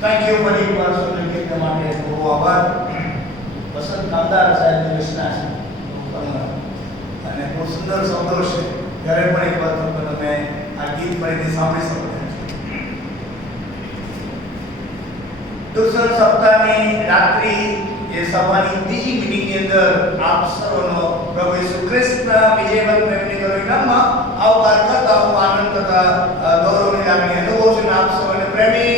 Thank you ફરી એકવાર સુનિલ માટે બહુ આભાર. વસંત કામદાર સાહેબની રચના છે અને બહુ સુંદર શબ્દો છે. જ્યારે પણ એક વાર તમે આ ગીત ફરીથી સાંભળી શકો છો. દુસર સપ્તાહની રાત્રિ એ સભાની બીજી મીટિંગની અંદર આપ સર્વનો પ્રભુ ઈસુ ખ્રિસ્તના વિજયવંત પ્રેમની પરિણામમાં આવકાર કરતા હું આનંદ તથા ગૌરવની લાગણી અનુભવું છું. આપ સર્વને પ્રેમી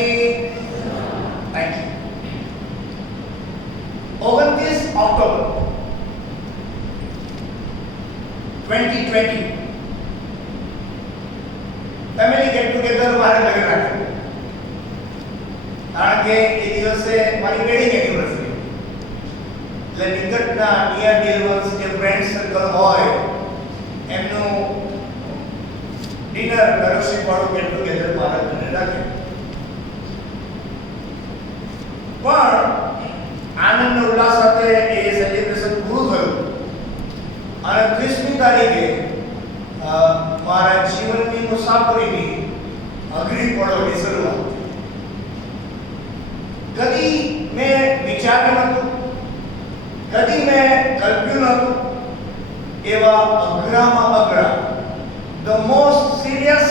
thank you. 29 October 2020 family get together મારે લગી રાખ્યું, કારણ કે એ દિવસે મારી વેડિંગ એનિવર્સરી. એટલે નિકટના નિયર ડિયર વન્સ જે ફ્રેન્ડ સર્કલ હોય એમનું ડિનર ફેલોશિપ વાળું ગેટ ટુગેધર મારે લગી રાખ્યું. પણ આનંદ ઉલ્લાસ સાથે એ સેલિબ્રેશન પૂરું થયું અને 30મી તારીખે મારા જીવનની મુસાફરીની અઘરી પળોની શરૂઆત. કદી મેં વિચાર્યું નહોતું, કદી મેં કલ્પ્યું નહોતું એવા અઘરામાં અઘરા, the most serious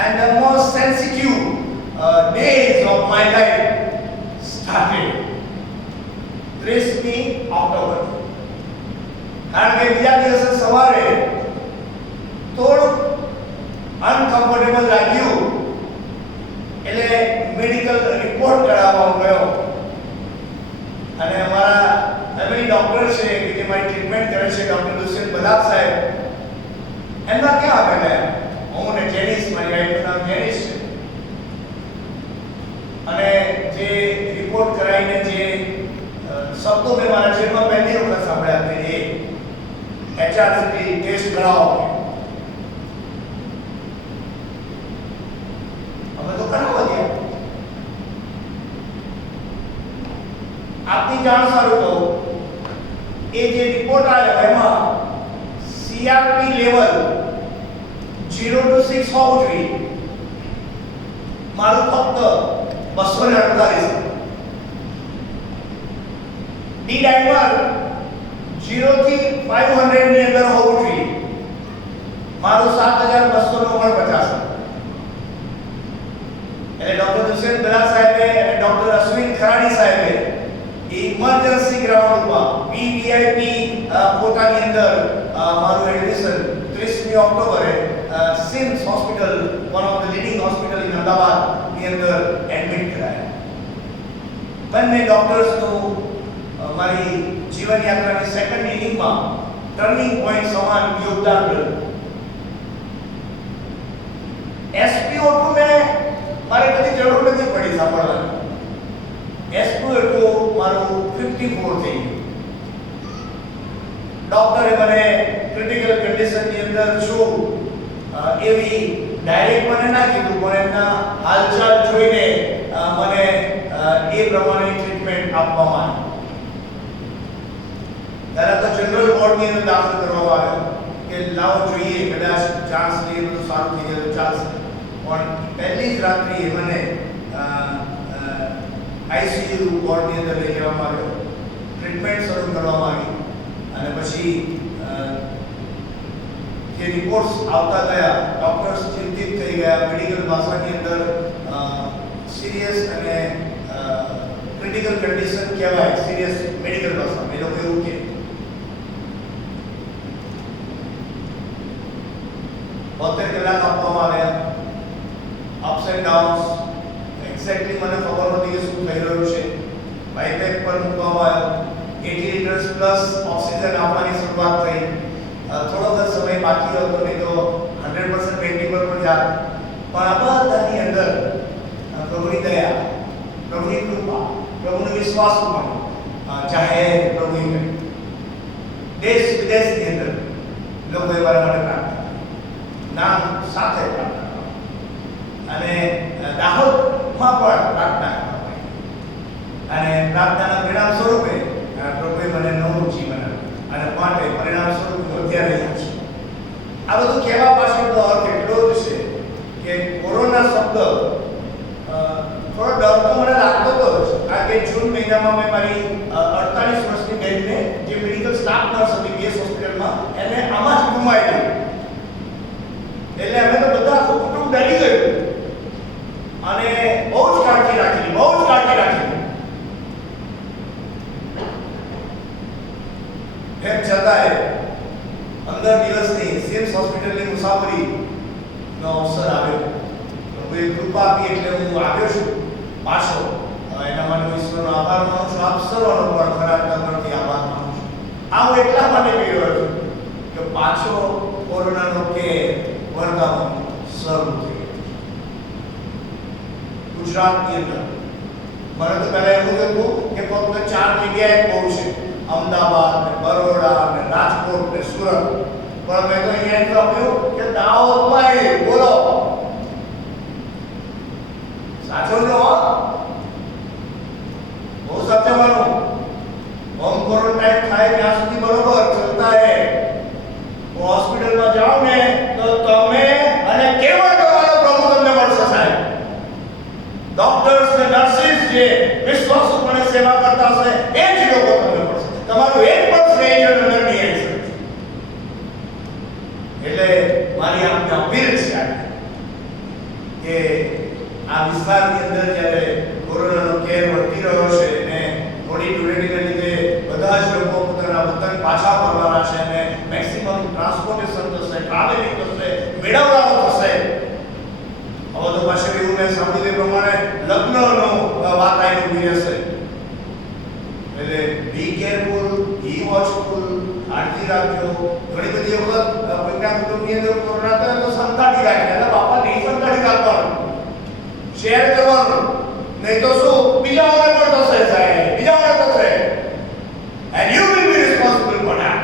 and the most sensitive days of my life started 30મી ઓક્ટોબર. કારણ કે બીજા દિવસે સવારે થોડું અનકમ્ફર્ટેબલ લાગ્યું એટલે મેડિકલ રિપોર્ટ કરાવવા ગયો અને અમારા ફેમિલી ડોક્ટર છે કે જે મારી ટ્રીટમેન્ટ કરે છે, ડોક્ટર દુષ્યંત બલાક સાહેબ, એમના ક્યાં આપેલા હું ને જેનિસ, મારી વાઈફનું નામ જેનિસ છે. અને જે રિપોર્ટ કરાવીને જે શબ્દો મેં મારા જીવનમાં પહેલી વખત સાંભળ્યા તે એ HRCT ટેસ્ટ કરાવો. અમે તો કરાવવા ગયા. આપની જાણ સારું કહું, એ જે રિપોર્ટ આવ્યો એમાં CRP લેવલ 0 to 6 હોવું જોઈએ. મારું ફક્ત 248. ડી ડાઈમર 0 થી 500 ની અંદર હોવું જોઈએ. મારું 7249. એટલે ડોક્ટર દુષ્યંત બલાક સાહેબે અને ડોક્ટર અશ્વિન ખરાડી સાહેબે ઇમરજન્સી ગ્રાઉન્ડમાં PVIP કોટાની અંદર મારું એડમિશન 30મી ઓક્ટોબરે seems hospital, one of the leading hospital in Ahmedabad ની અંદર એડમિટ કરાયા. બંને ડોક્ટર્સનું મારી જીવન યાત્રાની સેકન્ડ ઇનિંગમાં ટર્નિંગ પોઈન્ટ સમાન યોગદાન રહ્યું. SpO2 મેં મારે કદી જરૂર નથી પડી સાંભળવાની. SpO2 મારું 54 થઈ ગયું. ડોક્ટરે મને ક્રિટિકલ કન્ડિશનની અંદર છું એવી ડાયરેક્ટ મને ના કીધું, પણ એમના હાલચાલ જોઈને મને એ પ્રમાણેની ટ્રીટમેન્ટ આપવામાં આવી. ત્યારે તો જનરલ વોર્ડની અંદર દાખલ કરવામાં આવ્યો કે લાવો જોઈએ, કદાચ ચાન્સ લઈએ બધું સારું થઈ જાય તો ચાલશે. પણ પહેલી જ રાત્રિએ મને ICU વોર્ડની અંદર લઈ જવામાં આવ્યો, ટ્રીટમેન્ટ શરૂ કરવામાં આવી અને પછી જે રિપોર્ટ્સ આવતા ગયા, ડોક્ટર્સ ચિંતિત થઈ ગયા. મેડિકલ ભાષાની અંદર સિરિયસ અને ક્રિટિકલ કન્ડિશન કહેવાય, સિરિયસ મેડિકલ ભાષા એ લોકો એવું કહે. 72 કલાક આપવામાં આવ્યા, અપ્સ એન્ડ ડાઉન્સ. એક્ઝેક્ટલી મને ખબર નહોતી કે શું થઈ રહ્યું છે. બાયપેક પર મૂકવામાં આવ્યો, 80 લીટર્સ પ્લસ ઓક્સિજન આપવાની શરૂઆત થઈ. થોડો જ સમય બાકી હતો, નહીં તો 100% વેન્ટિલેટર પર જાત. પણ આ બધાની અંદર પ્રભુની દયા, પ્રભુની કૃપા, પ્રભુનો વિશ્વાસ પણ જાહેર પ્રભુએ કર્યું. દેશ વિદેશની અંદર લોકોએ મારા માટે પ્રાર્થના, નામ સાથે પ્રાર્થના અને દાહોદમાં પણ પ્રાર્થના અને પ્રાર્થનાના પરિણામ સ્વરૂપે પ્રભુએ મને નવું જીવન અને માટે પરિણામ સ્વરૂપે અત્યારે રહ્યા છું. આ બધું કહેવા પાછળનો અર્થ એટલો જ છે કે કોરોના શબ્દ થોડો ડર તો મને લાગતો હતો જ, કારણ કે જૂન મહિનામાં મેં મારી 48 વર્ષની બહેનને, જે મેડિકલ સ્ટાફ નર્સ હતી બીએસ હોસ્પિટલમાં, એને આમાં જ ગુમાવી દીધી. એટલે અમે તો બધા આખું કુટુંબ ડરી ગયું અને બહુ જ કાળજી રાખી. એમ છતાંય 15 દિવસની સિમ્સ હોસ્પિટલની મુસાફરીનો અવસર આવ્યો. પ્રભુએ કૃપા આપી એટલે હું આવ્યો છું પાછો. એના માટે હું ઈશ્વરનો આભાર માનું છું. આપ સર્વનો પણ ખરા તરફથી આભાર માનું છું. આ હું એટલા માટે કહી રહ્યો છું કે પાછો કોરોનાનો કેર વર્તાવાનો શરૂ થઈ ગયો. ગુજરાતની અંદર મને તો પહેલા એવું હતું કે ફક્ત 4 જગ્યાએ બહુ છે, અમદાવાદ ને બરોડા ને રાજકોટ ને સુરત. પણ મેં તો અહીંયા કહ્યું કે દાહોદમાં બોલો સાચો જો બહુ સત્યવાનું હોમ ક્વોરન્ટાઇન થાય ત્યાં સુધી બરોબર ચલતા રહે. હોસ્પિટલમાં જાઓ ને તો તમે અને કેવળ તમારો પ્રભુ તમને મળશે સાહેબ. ડોક્ટર્સ ને નર્સિસ જે વિશ્વાસુપણે સેવા કરતા હશે એ જ લોકો તમને મળશે. તમારું એક પણ શ્રેય અંદર નહીં આવી શકે. એટલે મારી આપને અપીલ છે કે આ વિસ્તારની અંદર જ્યારે કોરોનાનો કેર વધતી રહ્યો છે અને થોડી ડ્યુરેટીને લીધે બધા જ લોકો પોતાના વતન પાછા ફરવાના છે અને મેક્સિમમ ટ્રાન્સપોર્ટેશન થશે, ટ્રાવેલિંગ થશે, મેળાવડાઓ થશે. હવે તો પાછળ એવું મેં સાંભળ્યું પ્રમાણે લગ્નનો વાત આવી ઉભી હશે. એટલે બી કેરફુલ, બી વોચફુલ, કાળજી રાખજો. ઘણી બધી વખત કોઈના કુટુંબની અંદર કોરોના થાય તો સંતાડી રાખે. એટલે બાપા નહીં સંતાડી રાખવાનું, શેર કરવાનું, નહીં તો શું બીજાઓને પણ થશે સાહેબ, બીજાઓને થશે. and you will be responsible for that.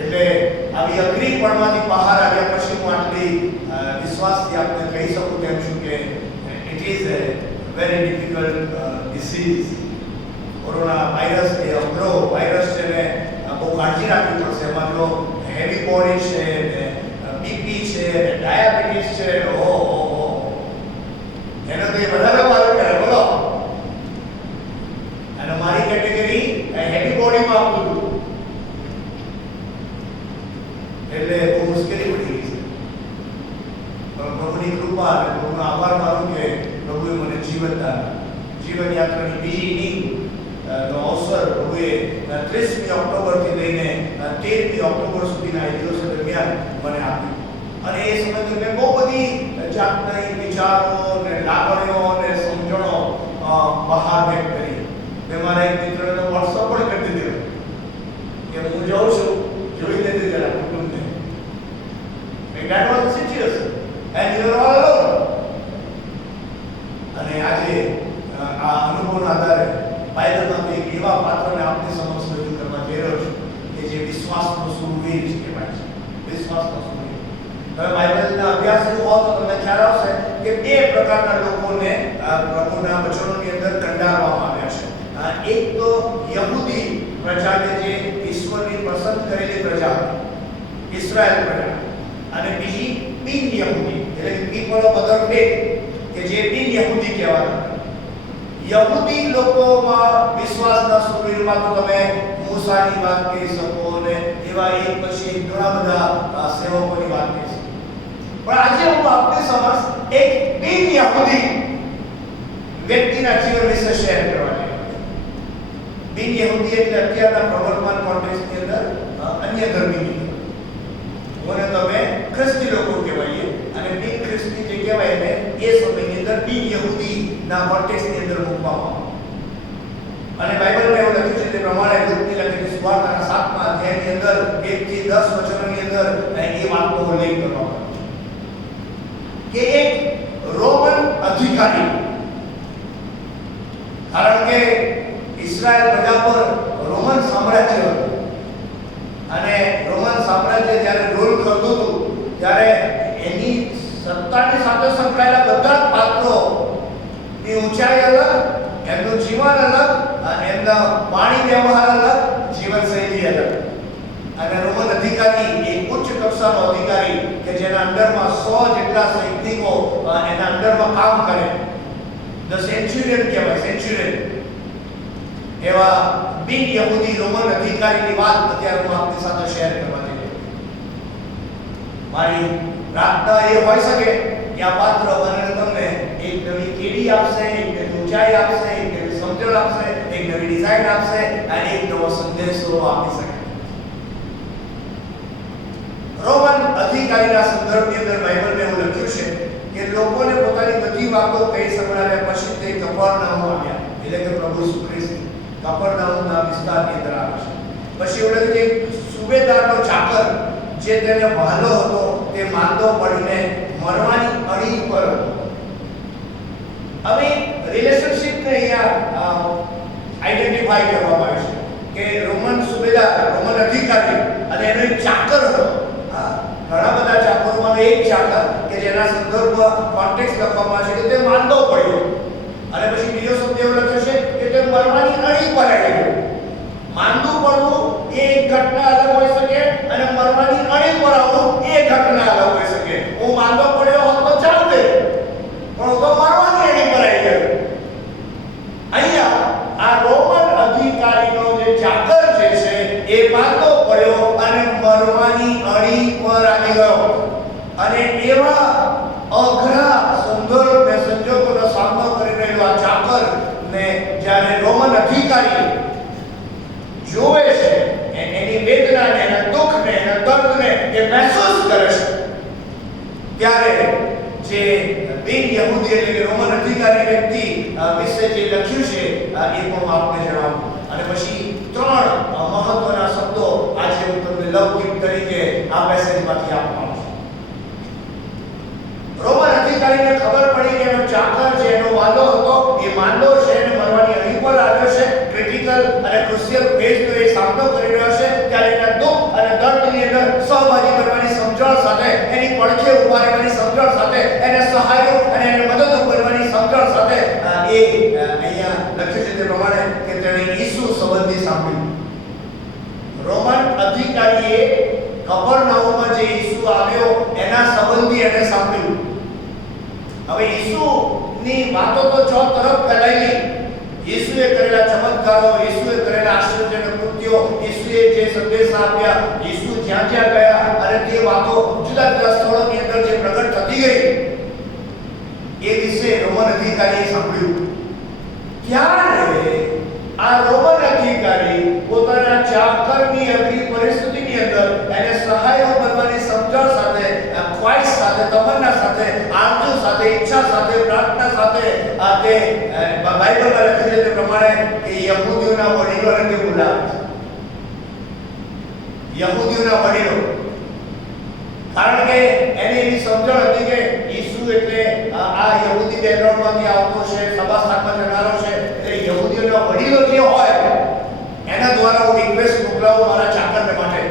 એટલે આવી અઘરી પડમાંથી બહાર આવ્યા પછી હું આટલી વિશ્વાસથી આપને કહી શકું તેમ છું કે it is a very difficult disease. Corona virus એ અઘરો વાયરસ છે ને બહુ કાળજી રાખવી પડશે. એમાં જો હેવી બોડી છે ને બીપી છે ને ડાયાબિટીસ છે, ઓહો એનો તો વધારે મારું કરે બોલો. અને મારી કેટેગરી હેવી બોડીમાં આવતું હતું એટલે બહુ મુશ્કેલી પડી ગઈ છે. પણ પ્રભુની કૃપા અને પ્રભુનો આભાર માનું કે પ્રભુએ મને જીવનયાત્રાની બીજી નો અવસર પ્રભુએ 30મી ઓક્ટોબરથી લઈને 13મી ઓક્ટોબર સુધીના એ દિવસો દરમિયાન મને આપ્યું. અને એ સમય દરમિયાન બહુ બધી જાતના વિચારો ને લાગણીઓ ને સમજણો બહાર વ્યક્ત કરી. મેં મારા એક મિત્રને વોટ્સઅપ પણ કરી દીધો કે હું જાઉં છું, જોઈ લેજો જરા કુટુંબને. That was the situation and you are all alone. અને આજે આ અનુભવના આધારે બાઇબલમાંથી એક એવા પાત્રને આપની સમક્ષ રજૂ કરવા જઈ રહ્યો છું કે જે વિશ્વાસનો સૂરવીર કહેવાય છે. વિશ્વાસનો સૂરવીર. હવે બાઇબલના અભ્યાસ હો તો તમને ખ્યાલ આવશે કે બે પ્રકારના લોકોને પ્રભુના વચનોની અંદર કંડારવામાં આવ્યા છે. એક તો યહૂદી પ્રજા કે જે ઈશ્વરની પસંદ કરેલી પ્રજા, ઇઝરાયલ પ્રજા, અને બીજી બિન યહૂદી એટલે કે પીપલ ઓફ અધર ફેથ કે જે બિન યહૂદી કહેવાતા. યહૂદી લોકોમાં વિશ્વાસના સૂરવીરમાં તો તમે મૂસાની વાત કરી શકો ને એવા એક પછી ઘણા બધા સેવકોની વાત કરી શકો. પણ આજે હું આપની સમક્ષ એક બિન યહૂદી વ્યક્તિના જીવન વિશે શેર કરવા જઈ રહ્યો છું. બિન યહૂદી એટલે અત્યારના પ્રવર્તમાન કોન્ટેક્સ્ટની અંદર અન્ય ધર્મીની મને તમે ખ્રિસ્તી લોકો કહેવાય અને બિન ખ્રિસ્તી જે કહેવાય ને એ સમયની અંદર બિન યહૂદી ના કોન્ટેક્સ્ટની અંદર મૂકવામાં અને બાઇબલમાં એવું લખ્યું છે તે પ્રમાણે લૂકની લખેલી સુવાર્તાના 7મા અધ્યાયની અંદર 1 થી 10 વચનોની અંદર એ વાતનો ઉલ્લેખ કરવામાં કે એક રોમન અધિકારી, કારણ કે ઇઝરાયલ પ્રજા પર રોમન સામ્રાજ્ય હતું અને રોમન સામ્રાજ્ય જ્યારે રૂલ કરતું હતું ત્યારે એની સત્તાની સાથે સંકળાયેલા બધા જ પાત્રોની ઊંચાઈ અલગ, એમનું જીવન અલગ, એમના વાણી વ્યવહાર અલગ, જીવનશૈલી અલગ. અને રોમન અધિકારી એક ઉચ્ચ કક્ષાનો અધિકારી કે જેના અંડરમાં 100 જેટલા સૈનિકો એના અંડરમાં કામ કરે, ધ સેન્ચ્યુરિયન કહેવાય, સેન્ચ્યુરિયન. એવા બિન યહૂદી રોમન અધિકારીની વાત અત્યારે હું આપની સાથે શેર કરવા જઈ રહ્યો છું. મારી પ્રાર્થના એ હોઈ શકે કે આ પાત્ર મને તમને એક નવી કેડી આપશે, એક નવી ઊંચાઈ આપશે, એક નવી સમજણ આપશે, એક નવી ડિઝાઇન આપશે અને એક નવો સંદેશો આપી શકે. રોમન અધિકારીના સંદર્ભની અંદર બાઇબલમાં એવું લખ્યું છે કે લોકોને પોતાની બધી વાતો કહી સંભળાવ્યા પછી તે કફરનાહુમ આવ્યા, એટલે કે પ્રભુ ઈસુ ખ્રિસ્ત કફરનાહુમના વિસ્તારની અંદર આવે છે. પછી એવું લખ્યું કે સુબેદારનો ચાકર જે તેને વહાલો હતો તે માંદો પડીને મરવાની અડી પર હતો. હવે રિલેશનશિપને અહીંયા આઈડેન્ટિફાઈ કરવામાં આવે છે કે રોમન સુબેદાર, રોમન અધિકારી અને એનો એક ચાકર હતો. ઘણા બધા ચાકરોમાં એક ચાકર કે જેના સંદર્ભમાં કોન્ટેક્સ્ટ લખવામાં છે કે તે માંદો પડ્યો, અને પછી બીજો શબ્દ એવો લખ્યો છે કે તે મરવાની અડી પર આવી ગયો. માંદું પડવું એ એક ઘટના અલગ હોઈ શકે અને મરવાની અડી પર આવવું એ ઘટના અલગ હોઈ શકે. હું માંદો પડ્યો હોત તો ચાલતે, પણ હું તો મરવાની અડી પર આવી ગયો. અહીંયા આ રોમન અધિકારીનો જે ચાકર જે છે એ માંદો પડ્યો અને મરવાની અડી પર આવી ગયો. અને એવા અઘરા સંદર્ભ અને સંજોગોનો સામનો કરી રહેલો આ ચાકર ને જ્યારે રોમન અધિકારી જોવે છે, એની વેદનાને, એના દુઃખને, એના દર્દને એ મહેસૂસ કરે છે, ત્યારે જે બિન યહૂદી એટલે કે રોમન અધિકારી વ્યક્તિ વિશે જે લખ્યું છે એ પણ આપને જણાવું. અને પછી 3 મહત્વના શબ્દો આજે હું તમને લવગીત તરીકે આ મેસેજમાંથી આપવાનો છું. રોમન અધિકારીને ખબર પડી કે એનો ચાકર છે, એનો વાલો હતો, એ માંદો છે અને મરવાની અડી પર આવ્યો છે, ક્રિટિકલ અને ક્રુશિયલ ફેઝનો એ સામનો કરી રહ્યો છે. ત્યારે એના દુઃખ અને દર્દની અંદર સહભાગી કરવાની સમજણ સાથે, એની પડખે ઊભા રહેવાની સમજણ સાથે, એને સહાયો અને એને મદદ કરવાની સમજણ સાથે એ અહીંયા લખ્યું છે તે પ્રમાણે કે તેણે ઈસુ સંબંધી સાંભળ્યું. રોમન અધિકારીએ કફરનાહુમમાં જે ઈસુ આવ્યો એના સંબંધી એને સાંભળ્યું. હવે ઈસુની વાતો તો ચાર તરફ ફેલાયેલી. ઈસુએ કરેલા ચમત્કારો, ઈસુએ કરેલા આશ્ચર્યજનક કૃત્યો, ઈસુએ જે સંદેશા આપ્યા, ઈસુ જ્યાં જ્યાં ગયા અને તે વાતો જુદા જુદા સ્થળોની અંદર જે પ્રગટ થતી ગઈ એ વિશે રોમન અધિકારીએ સાંભળ્યું. ત્યારે આ રોમન અધિકારી પોતાના ચાકરની અઘરી પરિસ્થિતિની અંદર એને સહાય બનવાની સમજણ સાથે, ખ્વાઈશ સાથે, તમન્ના સાથે, આરજુ સાથે, ઈચ્છા સાથે, પ્રાર્થના સાથે તે બાઇબલમાં લખ્યું છે તે પ્રમાણે કે યહૂદીઓના વડીલોને તે બોલાવે છે. યહૂદીઓના વડીલો, કારણ કે એને એવી સમજણ હતી કે ઈસુ એટલે આ યહૂદી બેકગ્રાઉન્ડમાંથી આવતો છે, સભા સ્થાપના કરનારો છે, એટલે યહૂદીઓના વડીલો જે હોય એના દ્વારા હું રિક્વેસ્ટ મોકલાવું મારા ચાકરને માટે.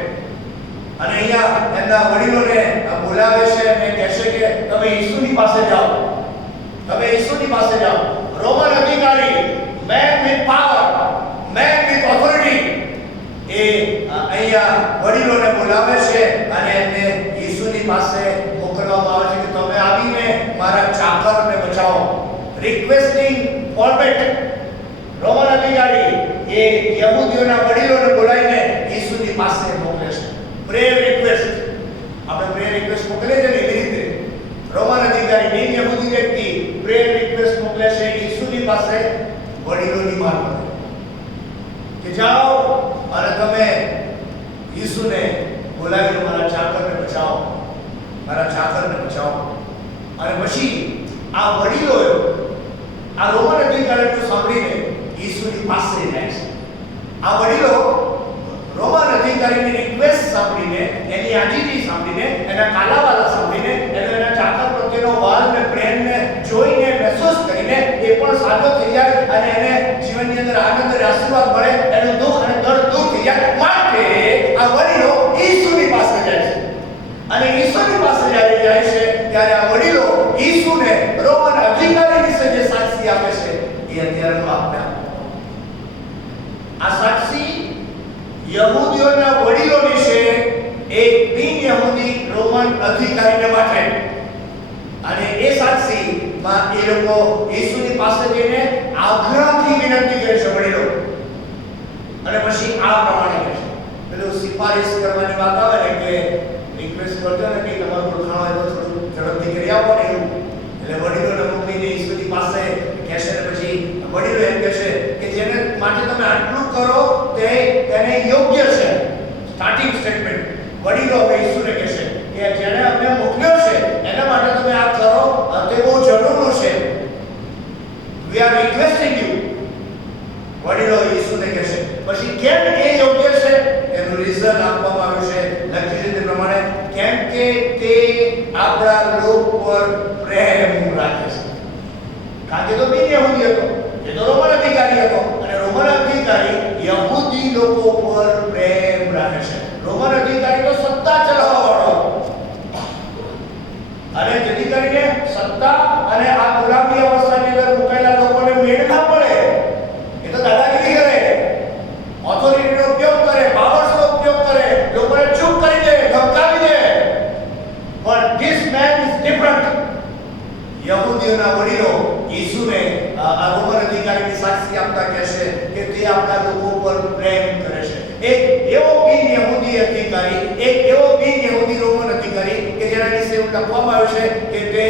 અને અહીંયા એમના વડીલોને બોલાવે છે અને કહે છે કે તમે ઈસુની પાસે જાઓ, તમે ઈસુની પાસે જાઓ. રોમન અધિકારી, man with power, man with authority, એ અહીંયા વડીલોને બોલાવે છે અને એમને ઈસુની પાસે મોકલવામાં આવે છે કે તમે આવીને મારા ચાકરને બચાવો. Requesting format. રોમન અધિકારી એ યહૂદીઓના વડીલોને બોલાવીને ઈસુની પાસે મોકલે છે. Prayer request. આપણે પ્રેયર રિક્વેસ્ટ મોકલે છે ને એવી રીતે રોમન અધિકારી, બિન યહૂદી વ્યક્તિ પ્રેયર રિક્વેસ્ટ મોકલે છે ઈસુની પાસે વડીલોની મારફતે કે જાઓ અને તમે ઈસુને બોલાવીને મારા ચાકરને બચાવો, મારા ચાકરને બચાવો. અને પછી આ વડીલો આ રોમન અધિકારીનું સાંભળીને ઈસુની પાસે જાય છે. આ વડીલો રોમન અધિકારીની રિક્વેસ્ટ સાંભળીને, એની આજીજી સાંભળીને, એના કાલાવાલા સાંભળીને, એના ચાકર પ્રત્યેનો વાલ ને પ્રેમને જોઈને, મહેસૂસ કરીને એ પણ સાજો થઈ જાય અને એને જીવનની અંદર આનંદ અને આશીર્વાદ મળે, એનું દુઃખ અને દર્દ દૂર થઈ જાય. માટે આ વડીલો ઈસુની પાસે જાય છે. અને ઈસુની પાસે જ્યારે જાય છે ત્યારે આ વડીલો ઈસુને રોમન અધિકારી વિશે જે સાક્ષી આપે છે એ અત્યારે આપને આ સાક્ષી યહૂદીઓના વડીલો વિશે એક બિન યહૂદી રોમન અધિકારીને માટે. અને એ સાક્ષીમાં એ લોકો યેસુની પાસે જઈને આગ્રહથી વિનંતી કરે છે વડીલો. અને પછી આ પ્રમાણે કહે છે, પેલું સિફારિશ કરવાની વાત આવે ને કે રિક્વેસ્ટ કરજો ને કે તમારું ઓળખાણ હોય તો થોડું ઝડપથી કરી આપો ને એવું. એટલે વડીલોને મોકલીને યેસુની પાસે કહેશે ને પછી વડીલો એમ કહેશે કે જેને માટે તમે આટલું કરો તેને યોગ્ય છે. સ્ટાર્ટિંગ સ્ટેટમેન્ટ વડીલો યેસુને કહેશે કે જેને અમને મોકલ્યો છે એના માટે તમે આ કરો તે બહુ જરૂરનું છે. We are requesting you. વડીલો યેસુને કહેશે. પછી કેમ એ યોગ્ય છે એનું રીઝન આપવામાં આવ્યું છે. લખ્યું છે તે પ્રમાણે કેમ કે તે આપણા લોક પર પ્રેમ રાખે છે. કારણ કે તો બિન યહૂદી હતો, એ તો રોમન અધિકારી હતો અને રોમન અધિકારી યહૂદી લોકો પર પ્રેમ રાખે છે. રોમન અધિકારી તો સત્તા ચલાવવાવાળો અને જેથી કરીને સત્તા અને આ ગુલામી અવસ્થાની અંદર મુકાયેલા લોકોને મેળ ના પડે એ તો દાદાગીરી કરે, ઓથોરિટીનો ઉપયોગ કરે, પાવર્સનો ઉપયોગ કરે, લોકોને ચૂપ કરી દે, ધમકાવી દે. પણ ધીસ મેન ઇઝ ડિફરન્ટ. યહૂદીઓના વડીલો યેસુને આ રોમન અધિકારીની સાક્ષી આપતા કહેશે કે તે આપણા લોકો પર પ્રેમ કરે છે. એક એવો બિન યહૂદી અધિકારી, એક એવો બિન યહૂદી રોમન અધિકારી કે જેના વિશે એવું લખવામાં આવ્યું છે કે તે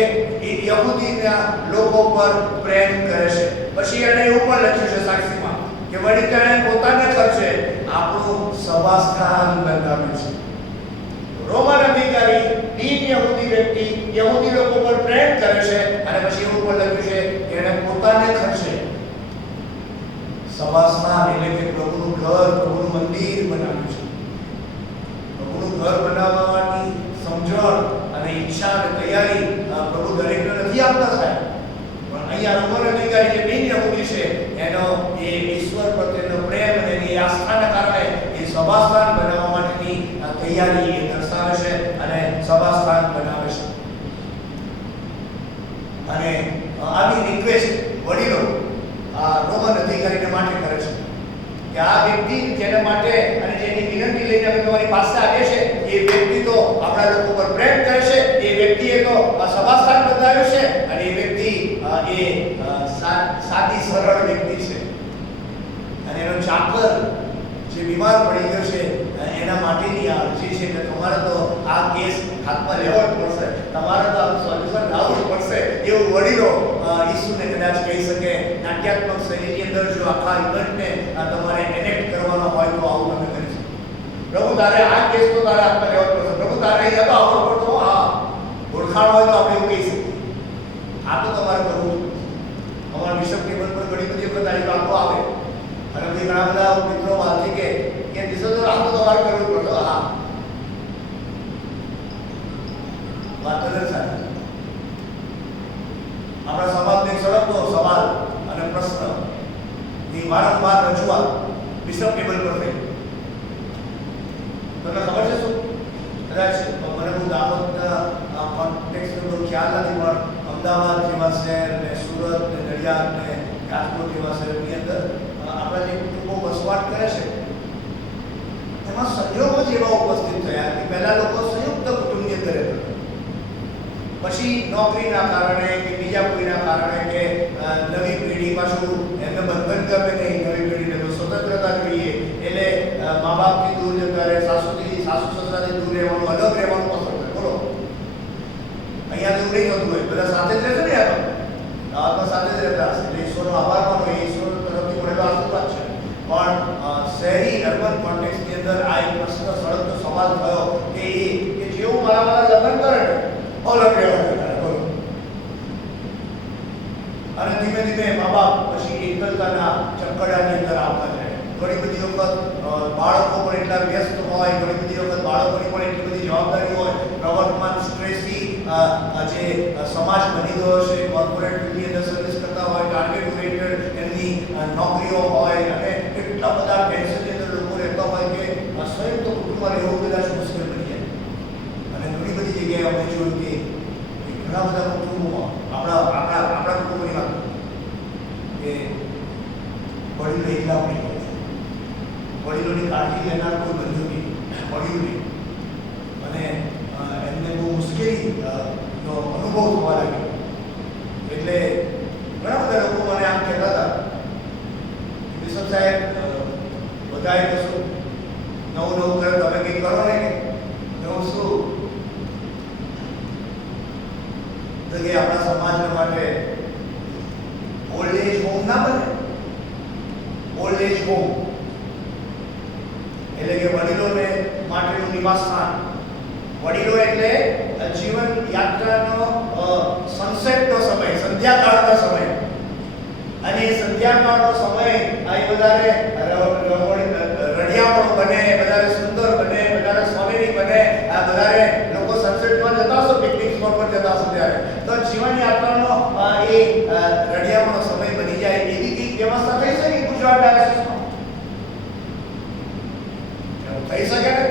યહૂદીના લોકો પર પ્રેમ કરે છે. પછી એને એવું પણ લખ્યું છે સાક્ષીમાં કે વળી તેણે પોતાને ખર્ચે આપણું સભાસ્થાન બંધાવ્યું છે. રોમન અધિકારી બિન યહૂદી વ્યક્તિ યહૂદી લોકો પર પ્રેમ કરે છે અને પછી એવું પણ લખ્યું છે કે એણે પોતાને ખર્ચે સભાસ્થાન એટલે કે પ્રભુનું ઘર, પ્રભુનું મંદિર બનાવ્યું છે. પ્રભુનું ઘર બનાવવાની સમજણ અને ઈચ્છા અને તૈયારી પ્રભુ દરેકને નથી આપતા સાહેબ. પણ અહીંયા રોમન અધિકારી જે બિન યહૂદી છે એનો એ ઈશ્વર પ્રત્યેનો પ્રેમ અને એની આસ્થાના કારણે એ સભાસ્થાન બનાવવા માટેની તૈયારી એ દર્શાવે છે અને સભાસ્થાન બનાવે છે. અને આવી રિક્વેસ્ટ વડીલો આ રોમન અધિકારીને માટે કરે છે કે આ વ્યક્તિ જેના માટે અને જેની વિનંતી લઈને અમે તમારી પાસે આવ્યા છે એ વ્યક્તિ તો આપણા લોકો પર પ્રેમ કરે છે. એ વ્યક્તિએ તો સભાસ્થાન બંધાવ્યું છે અને એ વ્યક્તિ એ સાદી સરળ વ્યક્તિ છે અને એનો ચાકર જે બીમાર પડી ગયો છે એના માટેની આ અરજી છે કે તમારે તો આ કેસ હાથમાં લેવો જ પડશે, તમારે તો આનું સોલ્યુશન લાવવું જ પડશે. એવું વડીલો ઈસુને કદાચ કહી શકે. નાટ્યાત્મક શૈલીની અંદર જો આખા ઇવેન્ટને તમારે એનેક્ટ કરવાનો હોય તો આવું તમે કરી શકો. પ્રભુ તારે આ કેસ તો તારે હાથમાં લેવો જ પડશે. પ્રભુ તારે અહીંયા તો આવડો પડતો હા ઓળખાણ હોય તો આપણે એવું કહી શકીએ. આ તો તમારે કરવું. અમારા બિશપ ટેબલ પર ઘણી બધી વખત આવી વાતો આવે અને પછી ઘણા બધા મિત્રો વાતથી કે દિશો તો આ તો તમારે કરવું પડતો. હા વાત બદલ સાહેબ. આપણા સમાજને સળગતો સવાલ અને પ્રશ્ન ની વારંવાર રજૂઆત બિશપ ટેબલ પર થઈ. તમને ખબર છે શું? કદાચ મને બહુ દાહોદના કોન્ટેક્સ્ટનો ખ્યાલ નથી પણ અમદાવાદ જેવા શહેર ને સુરત ને નડિયાદ ને રાજકોટ જેવા શહેરની અંદર આપણા જે કુટુંબો વસવાટ કરે છે એમાં સંજોગો જેવા ઉપસ્થિત થયા કે પહેલા લોકો સંયુક્ત કુટુંબની અંદર રહેતા, પછી નોકરીના કારણે કે બીજા કોઈના કારણે કે નવી પેઢી પાછું એમને બંધન ગમે નહીં, નવી પેઢીને તો સ્વતંત્રતા જોઈએ એટલે મા બાપથી દૂર જતા રહે, સાસુ સસરાથી દૂર રહેવાનું, અલગ રહેવાનું પસંદ કરે. બોલો અહીંયા તો નહીં થતું હોય, બધા સાથે જ રહેશે ને યાર, દાવાતમાં સાથે જ રહેતા હશે. એટલે ઈશ્વરનો આભાર માનો, એ ઈશ્વર તરફથી મળેલો આશીર્વાદ છે. પણ શહેરી અર્બન કોન્ટેક્સની અંદર આ એક પ્રશ્ન સળગતો સવાલ થયો કે જેવું મારા લગ્ન કરે અલગ રહેવાનું બોલો. અને ધીમે ધીમે મા બાપ પછી એકલતાના ચક્કડાની અંદર આવતા જાય. ઘણી બધી વખત બાળકો પણ એટલા વ્યસ્ત હોય, ઘણી બધી વખત બાળકોની પણ એટલી બધી જવાબદારી હોય, પ્રવર્તમાન સ્ટ્રેસથી જે સમાજ બની ગયો છે, કોર્પોરેટ ફિલ્ડની અંદર સર્વિસ કરતા હોય, ટાર્ગેટ ઓરિએન્ટેડ એમની નોકરીઓ હોય અને એટલા બધા ટેન્શનની અંદર લોકો રહેતા હોય કે સંયુક્ત કુટુંબમાં રહેવું કદાચ મુશ્કેલ બની જાય. અને ઘણી બધી જગ્યાએ આપણે જોયું કે ઘણા બધા કુટુંબોમાં આપણા કુટુંબોની વાત કે વડીલો એકલા પડી ગયા છે. વડીલોની કાળજી લેનાર કોઈ બન્યું નહીં, મળ્યું નહીં અને નો અનુભવ થવા લાગ્યો. એટલે ઘણા બધા લોકો મને આમ કહેતા હતા, બિશપ સાહેબ બધાએ કશું નવું નવું કરે, તમે કંઈક કરો ને. નવું શું? તો કે આપણા સમાજના માટે ઓલ્ડ એજ હોમ ના બને. ઓલ્ડ એજ હોમ એટલે કે વડીલોને માટેનું નિવાસ સ્થાન. વડીલો એટલે જીવન યાત્રાનો સનસેટનો સમય, સંધ્યાકાળનો સમય. અને એ સંધ્યાકાળનો સમય આ વધારે રડિયામણો બને, વધારે સુંદર બને, વધારે સોનેરી બને. આ વધારે લોકો સનસેટમાં જતા હશો, પિકનિક સ્પોટ પર જતા હશો ત્યારે, તો જીવન યાત્રાનો એ રડિયામણો સમય બની જાય એવી કંઈક વ્યવસ્થા થઈ શકે ગુજરાત ડાયોસિસમાં? થઈ શકે ને?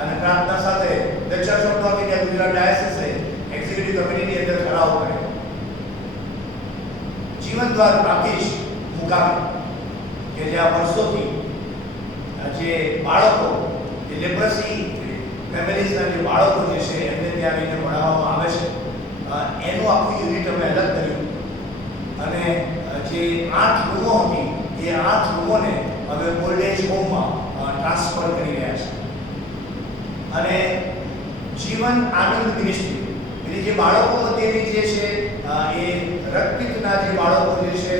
અને પ્રાર્થના સાથે the Church of North India Gujarat ડાયોસિસે એક્ઝિક્યુટિવ કમિટીની અંદર ઠરાવ કર્યો, જીવનદ્વાર પ્રાતિશ મુકામે કે જ્યાં વર્ષોથી જે બાળકો, જે લેપ્રસી ફેમિલીઝના જે બાળકો જે છે એમને ત્યાં આવીને ભણાવવામાં આવે છે, એનું આખું યુનિટ અમે અલગ કર્યું. અને જે 8 રૂમો હતી એ 8 રૂમોને હવે ઓલ્ડ એજ હોમમાં ટ્રાન્સફર કરી રહ્યા છે. અને જીવન આનંદ મિનિસ્ટ્રી એટલે જે બાળકો માટેની જે છે એ રક્તપિત્તના જે બાળકો જે છે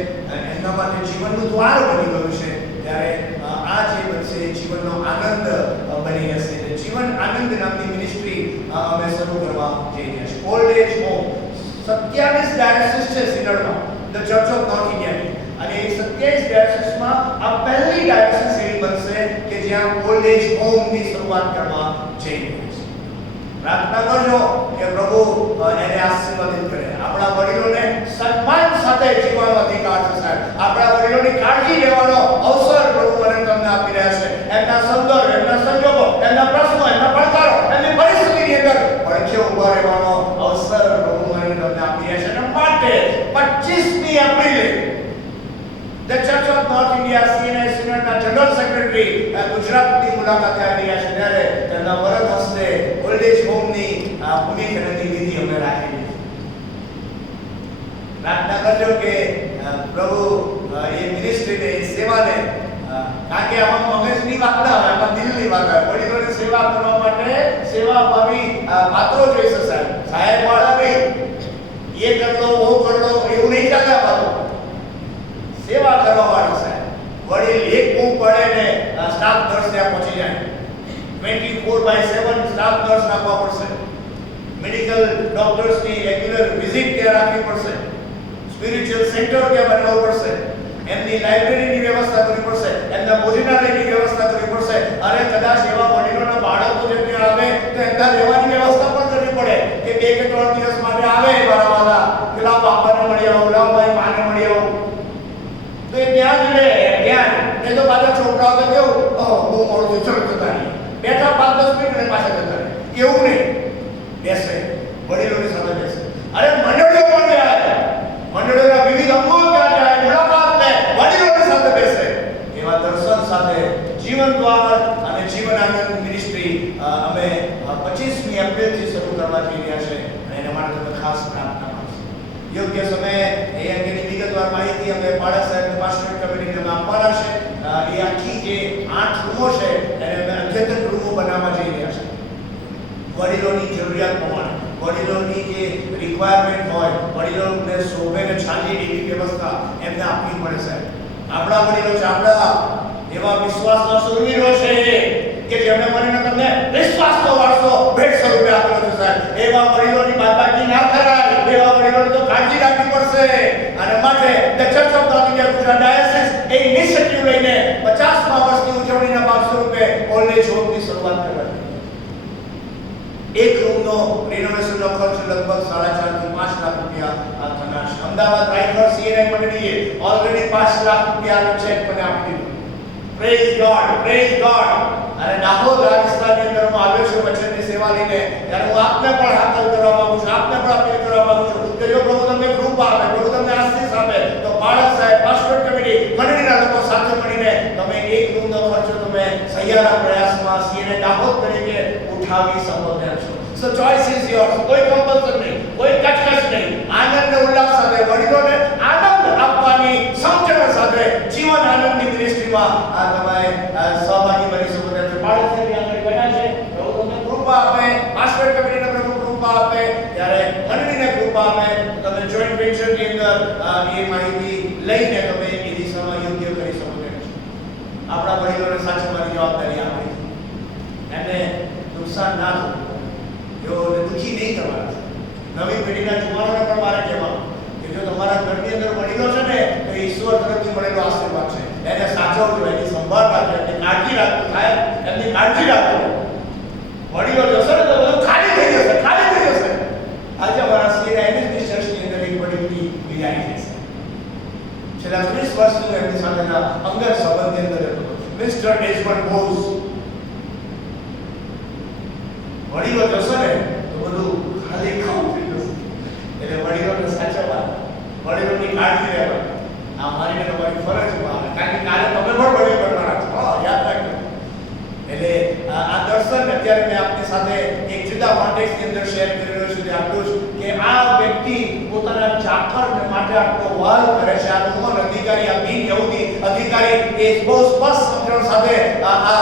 એમના માટે જીવનનું દ્વાર બની ગયું છે, ત્યારે આ જે બનશે જીવનનો આનંદ બની જશે. જીવન આનંદ નામની મિનિસ્ટ્રી અમે શરૂ કરવા જઈ રહ્યા છીએ. ઓલ્ડ એજ હોમ 27 ડાયોસિસ છે સિનડમાં, ધ ચર્ચ ઓફ નોર્થ ઇન્ડિયાની. અને એ 27 ડાયોસિસમાં આ પહેલી ડાયોસિસ એવી બનશે કે જ્યાં ઓલ્ડ એજ હોમની શરૂઆત કરવા જઈ રહી છે. પ્રાર્થના કરજો કે પ્રભુ એને આશીર્વાદિત કરે. આપણા વડીલોને સન્માન સાથે જીવવાનો અધિકાર છે સાહેબ. આપણા વડીલોની કાળજી લેવાનો અવસર પ્રભુ મને તમને આપી રહ્યા છે. એમના સંદર્ભ, એમના સંજોગો, એમના પ્રશ્નો, એમના પડકારો, એમની પરિસ્થિતિની અંદર પડખે ઊભા રહેવાનો અવસર પ્રભુ મને તમને આપી રહ્યા છે. અને માટે 25મી એપ્રિલે the Church of North India CNI સિનડના જનરલ સેક્રેટરી ગુજરાતની મુલાકાતે આવી રહ્યા છે, ત્યારે તેમના વરદ હસ્તે ઓલ્ડ એજ હોમની ભૂમિકરણની વિધિ અમે રાખેલી છે. પ્રાર્થના કરજો કે પ્રભુ એ મિનિસ્ટ્રીને, એ સેવાને, કારણ કે આમાં મગજની વાત ના હોય, આમાં દિલની વાત હોય. વડીલોની સેવા કરવા માટે સેવાભાવી પાત્રો જોઈશે સાહેબ. સાહેબ વાળા નહીં, એ કર લો, વો કર લો, એવું નહીં ચાલે. આ સેવા કરવા વાળા સાહેબ. વડીલ એક બૂમ પડે ને સ્ટાફ નર્સ ત્યાં પહોંચી જાય. 24/7 સ્ટાફ નર્સ રાખવા પડશે. મેડિકલ ડોક્ટર્સની રેગ્યુલર વિઝિટ ત્યાં રાખવી પડશે. સ્પિરિચ્યુઅલ સેન્ટર ત્યાં બનાવવું પડશે. એમની લાઇબ્રેરીની વ્યવસ્થા કરવી પડશે. એમના ભોજનાલયની વ્યવસ્થા કરવી પડશે. અને કદાચ એવા વડીલોના બાળકો જે ત્યાં આવે તો એમના રહેવાની વ્યવસ્થા પણ કરવી પડે કે 2 કે 3 દિવસ માટે આવે મારા વાલા, પેલા બાપાને મળી આવો, પેલા ભાઈ માને મળી આવો. તો એ ત્યાં જ રહે. ત્યાં એ તો પાછા છોકરાઓ તો કેવું, બહુ મોડું ચલો જતા રહે, બેઠા 5-10 મિનિટ અને પાછા જતા રહે. એવું નહીં, બેસે, વડીલોની સાથે બેસે. અરે મંડળીઓ પણ જાય, મંડળીઓના વિવિધ અંગો ત્યાં જાય, મુલાકાત લે, વડીલોની સાથે બેસે. એવા દર્શન સાથે જીવન દ્વાર અને જીવન આનંદ મિનિસ્ટ્રી અમે 25મી એપ્રિલથી શરૂ કરવા જઈ રહ્યા છે. અને એના માટે તમે ખાસ પ્રાર્થના કરશો. યોગ્ય સમયે એ અંગેની વિગતવાર માહિતી અમે બાળક સાહેબ પાસ્ટોરેટ કમિટીને આપવાના છે. એ આખી જે 8 રૂમો છે એને અમે અદ્યતન રૂમો બનાવવા જઈ રહ્યા છે. વડીલોની જરૂરિયાત પ્રમાણે, વડીલોની જે રિક્વાયરમેન્ટ હોય, વડીલોને શોભે ને છાંજે એવી વ્યવસ્થા એમને આપવી પડે સાહેબ. આપણા વડીલો છે, આપણા એવા વિશ્વાસના શૂરવીરો છે કે જેમણે મને તમને વિશ્વાસનો વારસો ભેટ સ્વરૂપે આપ્યો છે સાહેબ. એવા વડીલોની બાદબાકી ના કરાય, એવા વડીલોની તો કાળજી રાખવી પડશે. અને માટે the Church of North India Gujarat diocese એ ઇનિશિયેટિવ લઈને 50મા વર્ષની ઉજવણીના ભાગ સ્વરૂપે ઓલ્ડ એજ હોમની શરૂઆત કરવાની. એક રૂમનો રિનોવેશનનો ખર્ચ લગભગ 4.5 થી 5 લાખ રૂપિયા થનાર છે. અમદાવાદ રાઇફલ સીએનઆઈ મંડળીએ ઓલરેડી 5 લાખ રૂપિયાનો ચેક મને આપી દીધો. Praise God, praise God. અને દાહોદ રાજસ્થાનની અંદર હું આવ્યો છું વચનની સેવા લઈને, ત્યારે હું આપને પણ હાકલ કરવા માંગુ છું, આપને પણ અપીલ કરવા માંગુ છું કે જો પ્રભુ તમને કૃપા આપે, પ્રભુ તમને આશીષ આપે, તો બાળક સાહેબ, પાસ્ટોરેટ કમિટી, મંડળીના લોકો સાથે મળીને તમે એક રૂમનો ખર્ચ તમે સહિયારા પ્રયાસમાં સીએનઆઈ દાહોદ તરીકે ઉઠાવી શકો. સો ચોઇસ ઇઝ યોર્સ. કોઈ કમ્પલ્સન નહીં, કોઈ કચકચ નહીં. આનંદ ને ઉલ્લાસ સાથે વડીલોને આનંદ આપવાની સમજણ સાથે જીવન આનંદની મિનિસ્ટ્રીમાં આ તમે સહભાગી બની શકો. એટલે બાળકની આગળ બન્યા છે, પ્રભુ તમને કૃપા આપે, માસ્ટર કમિટીને પ્રભુ કૃપા આપે, ત્યારે મંડળીને કૃપા આપે, તમે જોઈન્ટ વેન્ચરની અંદર એ માહિતી લઈને તમે એ દિશામાં યોગ્ય કરી શકો છો. આપણા વડીલોને સાચવવાની જવાબદારી આપી, એમને નુકસાન ના થવું, એઓને દુઃખી નહીં કરવાના. નવી પેઢીના જુવાનોને પણ મારે કહેવાનું કે જો તમારા ઘરની અંદર વડીલો છે ને તો ઈશ્વર તરફથી મળેલો આશીર્વાદ છે. એને સાચવજો, એની સંભાળ રાખજો, એની કાળજી રાખજો, થાય એમની કાળજી રાખજો. વડીલો જશે ને તો બધું ખાલી થઈ જશે, ખાલી થઈ જશે. આજે અમારા શ્રી એનએસડી ચર્ચની અંદર એક વડીલની બિજારી છે. છેલ્લા 30 વર્ષથી એમની સાથેના અંગત સંબંધની અંદર હતો. મિસ્ટર ડેઝમન્ડ બોઝ. વડીલો જશે ને તો બધું ખાલી ખાવું થઈ જશે. એટલે વડીલોને સાચવવા, વડીલોની કાળજી લેવાની આ મારી તમારી ફરજમાં આવે. કારણ કે કાલે તમે પણ વડીલ બનવાના છો, યાદ રાખજો. એટલે આ દર્શન અત્યારે મેં આપની સાથે એક જુદા કોન્ટેક્સ્ટની અંદર શેર કરી રહ્યો છું. આટલું જ કે આ વ્યક્તિ પોતાના ચાકરને માટે આટલો વાલ કરે છે. આ રોમન અધિકારી, આ બિન યહૂદી અધિકારી એ બહુ સ્પષ્ટ સમજણ સાથે આ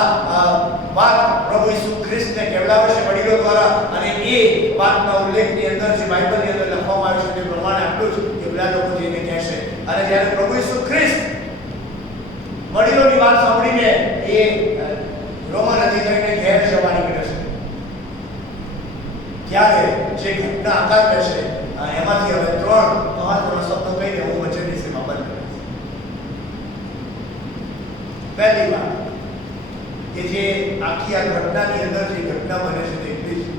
વાત પ્રભુ ઈસુ ખ્રિસ્તને કહેવડાવે છે વડીલો દ્વારા. અને એ વાતના ઉલ્લેખની અંદર જે બાઇબલની અંદર લખવામાં આવ્યું છે તે પ્રમાણે આટલું જ કે બધા લોકો જઈને કહેશે. અને જ્યારે પ્રભુ ઈસુ ખ્રિસ્ત વડીલોની વાત સાંભળીને એ રોમન અધિકારીને ઘેર જવા નીકળે છે, ત્યારે જે ઘટના આકાર લેશે એમાંથી હવે 3 મહત્વના શબ્દો કહીને હું વચનની સીમા બંધ કરીશ. પહેલી વાત કે જે આખી આ ઘટનાની અંદર જે ઘટના બને છે તે એટલી છે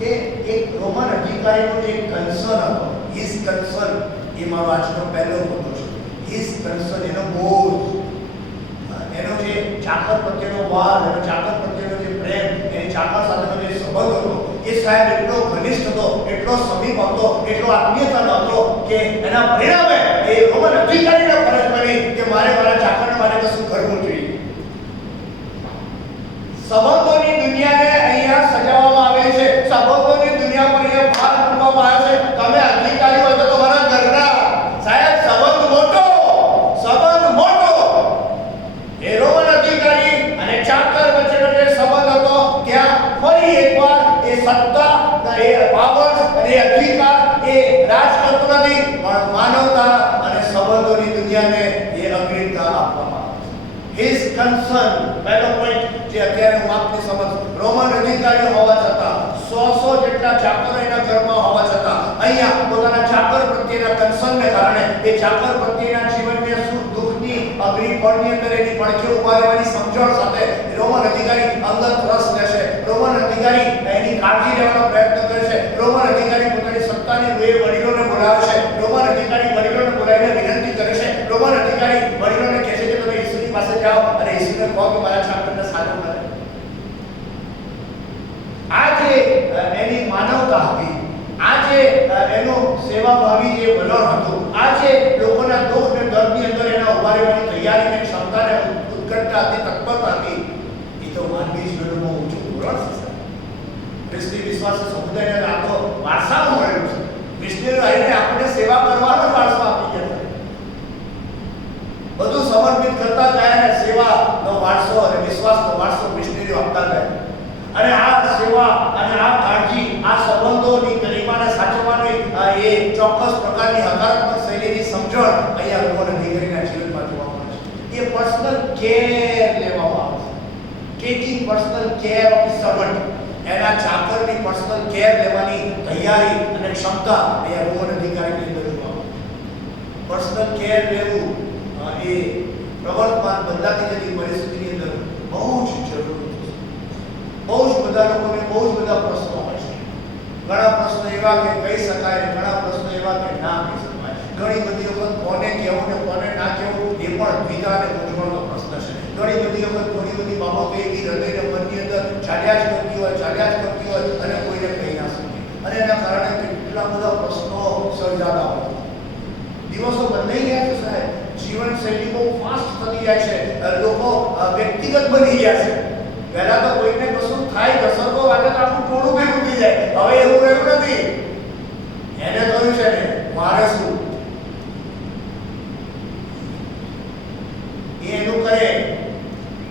કે એક રોમન અધિકારીનો જે કન્સર્ન હતો, હિઝ કન્સર્ન, એ મારો આજનો પહેલો મુદ્દો છે. હિઝ કન્સર્ન, એનો બોજ, એનો જે ચાકર પ્રત્યેનો વાદ, એનો ચાકર પ્રત્યેનો જે પ્રેમ, એની ચાકર સાથેનો જે સંબંધ હતો એ સાહેબ એટલો ઘનિષ્ઠ હતો, એટલો સમીપ હતો, એટલો આત્મીયતાનો હતો કે એના પરિણામે એ રોમન અધિકારીને ફરજ પડી કે મારે મારા ચાકરને માટે કશું કરવું જોઈએ. સંબંધોની દુનિયાને અહીંયા સજાવવામાં આવે છે, સંબંધોની દુનિયા પર અહીંયા ભાર મૂકવામાં આવે છે. તમે અધિકારી હોય તો તમારા ઘરના સાહેબ સંબંધ મોટો, સંબંધ મોટો. એ રોમન અધિકારી અને ચાકર વચ્ચેનો જે સંબંધ હતો ત્યાં ફરી એકવાર એ સત્તા, એ પાવર અને અધિકાર એ રાજ કરતું નથી, પણ માનવતા અને સંબંધોની દુનિયાને એ અગ્રતા આપવામાં આવે છે. હિઝ કન્સર્ન, પહેલો પોઈન્ટ જે અત્યારે હું આપની સમજ, રોમન અધિકારીઓ હોવા છતાં 100 જેટલા ચાકરો એના ઘરમાં હોવા છતાં અહીંયા પોતાના ચાકર પ્રત્યેના કન્સર્નને કારણે એ ચાકર પ્રત્યેના જીવનને સુખ દુઃખની અગ્નિપળની અંદર એની પડખે ઉભા રહેવાની સમજણ સાથે રોમન અધિકારી અંગત રસ લેશે. રોમન અધિકારી એની કાળજી લેવાનો પ્રયત્ન કરે છે. રોમન અધિકારી પોતાની સત્તાની વડીલોને બોલાવે છે. રોમન અધિકારી વડીલોને બોલાવીને વિનંતી કરે છે. રોમન અધિકારી વડીલોને કહે છે કે તમે ઈસુની પાસે જાઓ અને ઈસુને કહો કે મારા ચાકરને સાજો કરે. આ જે એની માનવતા હતી, આ જે એનો સેવાભાવી જે વલણ હતું, આ જે લોકોના દુઃખ અને દર્દની અંદર એના ઉભા રહેવાની તૈયારી અને ક્ષમતા અને ઉત્કંઠા હતી, તત્પરતા હતી, એ તો માનવી જીવનમાં ઊંચું ધોરણ છે. ખ્રિસ્તી વિશ્વાસ સમુદાયને આ તો વારસામાં મળેલું છે. મિશનરીઓ આવીને આપણને સેવા કરવાનો વારસો આપી ગયા. બધું સમર્પિત કરતા ગયા અને સેવાનો વારસો અને વિશ્વાસનો વારસો મિશનરીઓ આપતા ગયા. અને આ સેવા અને આ કાળજી, આ સંબંધોની ગરિમાને સાચવવાની એ ચોક્કસ પ્રકારની હકારાત્મક શૈલીની સમજણ અહીંયા રોમન અધિકારીના જીવનમાં જોવા મળે છે. એ પર્સનલ કેર લેવામાં આવે છે. Taking personal care of servant, એના ચાકરની પર્સનલ કેર લેવાની તૈયારી અને ક્ષમતા અહીંયા રોમન અધિકારીની અંદર જોવા મળે છે. પર્સનલ કેર લેવું એ પ્રવર્તમાન બદલાતી જતી પરિસ્થિતિની અંદર બહુ જ જરૂરી છે. બહુ જ બધા લોકોને બહુ જ બધા પ્રશ્નો હોય છે. ઘણા પ્રશ્નો એવા કે કહી શકાય, ઘણા પ્રશ્નો એવા કે ના કહી શકાય. ઘણી બધી વખત કોને કહેવું ને કોને ના કહેવું એ પણ દ્વિધા અને મૂંઝવણનો પ્રશ્ન છે. ઘણી બધી વખત ઘણી બધી બાબતો એવી હૃદયને મનની અંદર ચાલ્યા જ કરતી હોય અને કોઈને કહી ના શકે. અને એના કારણે કેટલા બધા પ્રશ્નો સર્જાતા હોય. દિવસો બદલાઈ ગયા છે સાહેબ. જીવનશૈલી બહુ ફાસ્ટ થતી જાય છે. લોકો વ્યક્તિગત બની ગયા છે. પહેલા તો કોઈને કશું થાય, દસકો વાગે તો આખું ટોળું ભેગું થઈ જાય. હવે એવું રહ્યું નથી. એને કહ્યું છે ને મારે શું, એનું કરે.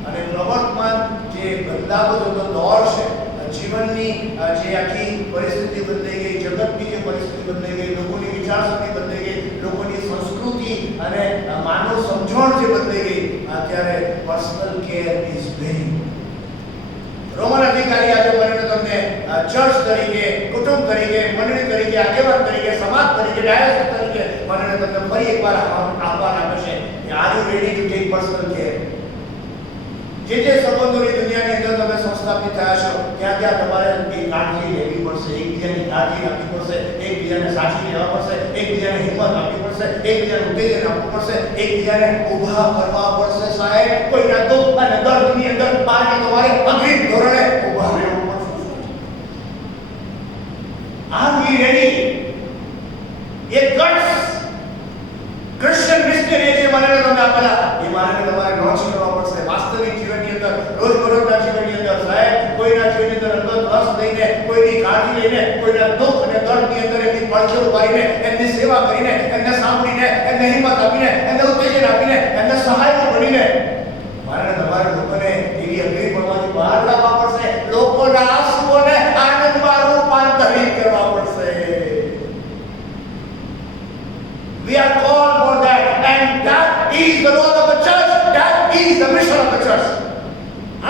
અને પ્રવર્તમાન જે બદલાવો જતો દોર છે, જીવનની જે આખી પરિસ્થિતિ બદલાઈ ગઈ, જગતની જે પરિસ્થિતિ બદલાઈ ગઈ, લોકોની વિચારસરણી બદલાઈ ગઈ, લોકોની સંસ્કૃતિ અને માનવ સમજણ જે બદલાઈ ગઈ, અત્યારે personal care is very. Roman અધિકારી આજે મને તમને ચર્ચ તરીકે, કુટુંબ તરીકે, મંડળી તરીકે, આગેવાન તરીકે, સમાજ તરીકે, ડાયરેક્ટર તરીકે મને તમને ફરી એકવાર આહ્વાન આપે છે કે are you ready to take personal care. જે સંબંધોની દુનિયાની અંદર તમે સંસ્થાપિત થયા છો, ત્યાં ત્યાં તમારે કાળજી લેવી પડશે, એકબીજાની કાળજી રાખવી પડશે, એકબીજાને સાચવી લેવા પડશે, એકબીજાને હિંમત આપવી પડશે, એકબીજાને ઉત્તેજન આપવું પડશે, એકબીજાને ઊભા કરવા પડશે. સાહેબ, કોઈના દુઃખ અને દર્દની અંદર મારે તમારે અગ્રિમ ધોરણે ઊભા રહેવું પડશે. Are we ready? A guts Christian missionary જે મને તમને આપેલા, એ મારે તમારે લોન્ચ કરવા પડશે. વાસ્તવિક જીવનની અંદર, રોજબરોજના જીવનની અંદર સાહેબ, કોઈના જીવનની અંદર અંગત રસ લઈને, કોઈની કાળજી લઈને, કોઈના દુઃખ અને દર્દની અંદર એમની પડખે ઉભારીને, એમની સેવા કરીને, એમને સાંભળીને, એમને હિંમત આપીને, એમને ઉત્તેજન આપીને, એમને સહાય બનીને મારે તમારે લોકોને એવી અગ્નિ પડવાથી બહાર લાવવા પડશે. લોકોના આંસુઓને આનંદમાં રૂપાંતરિત કરવા પડશે. We are called for that, and that is the role of the church. That is the mission of the church.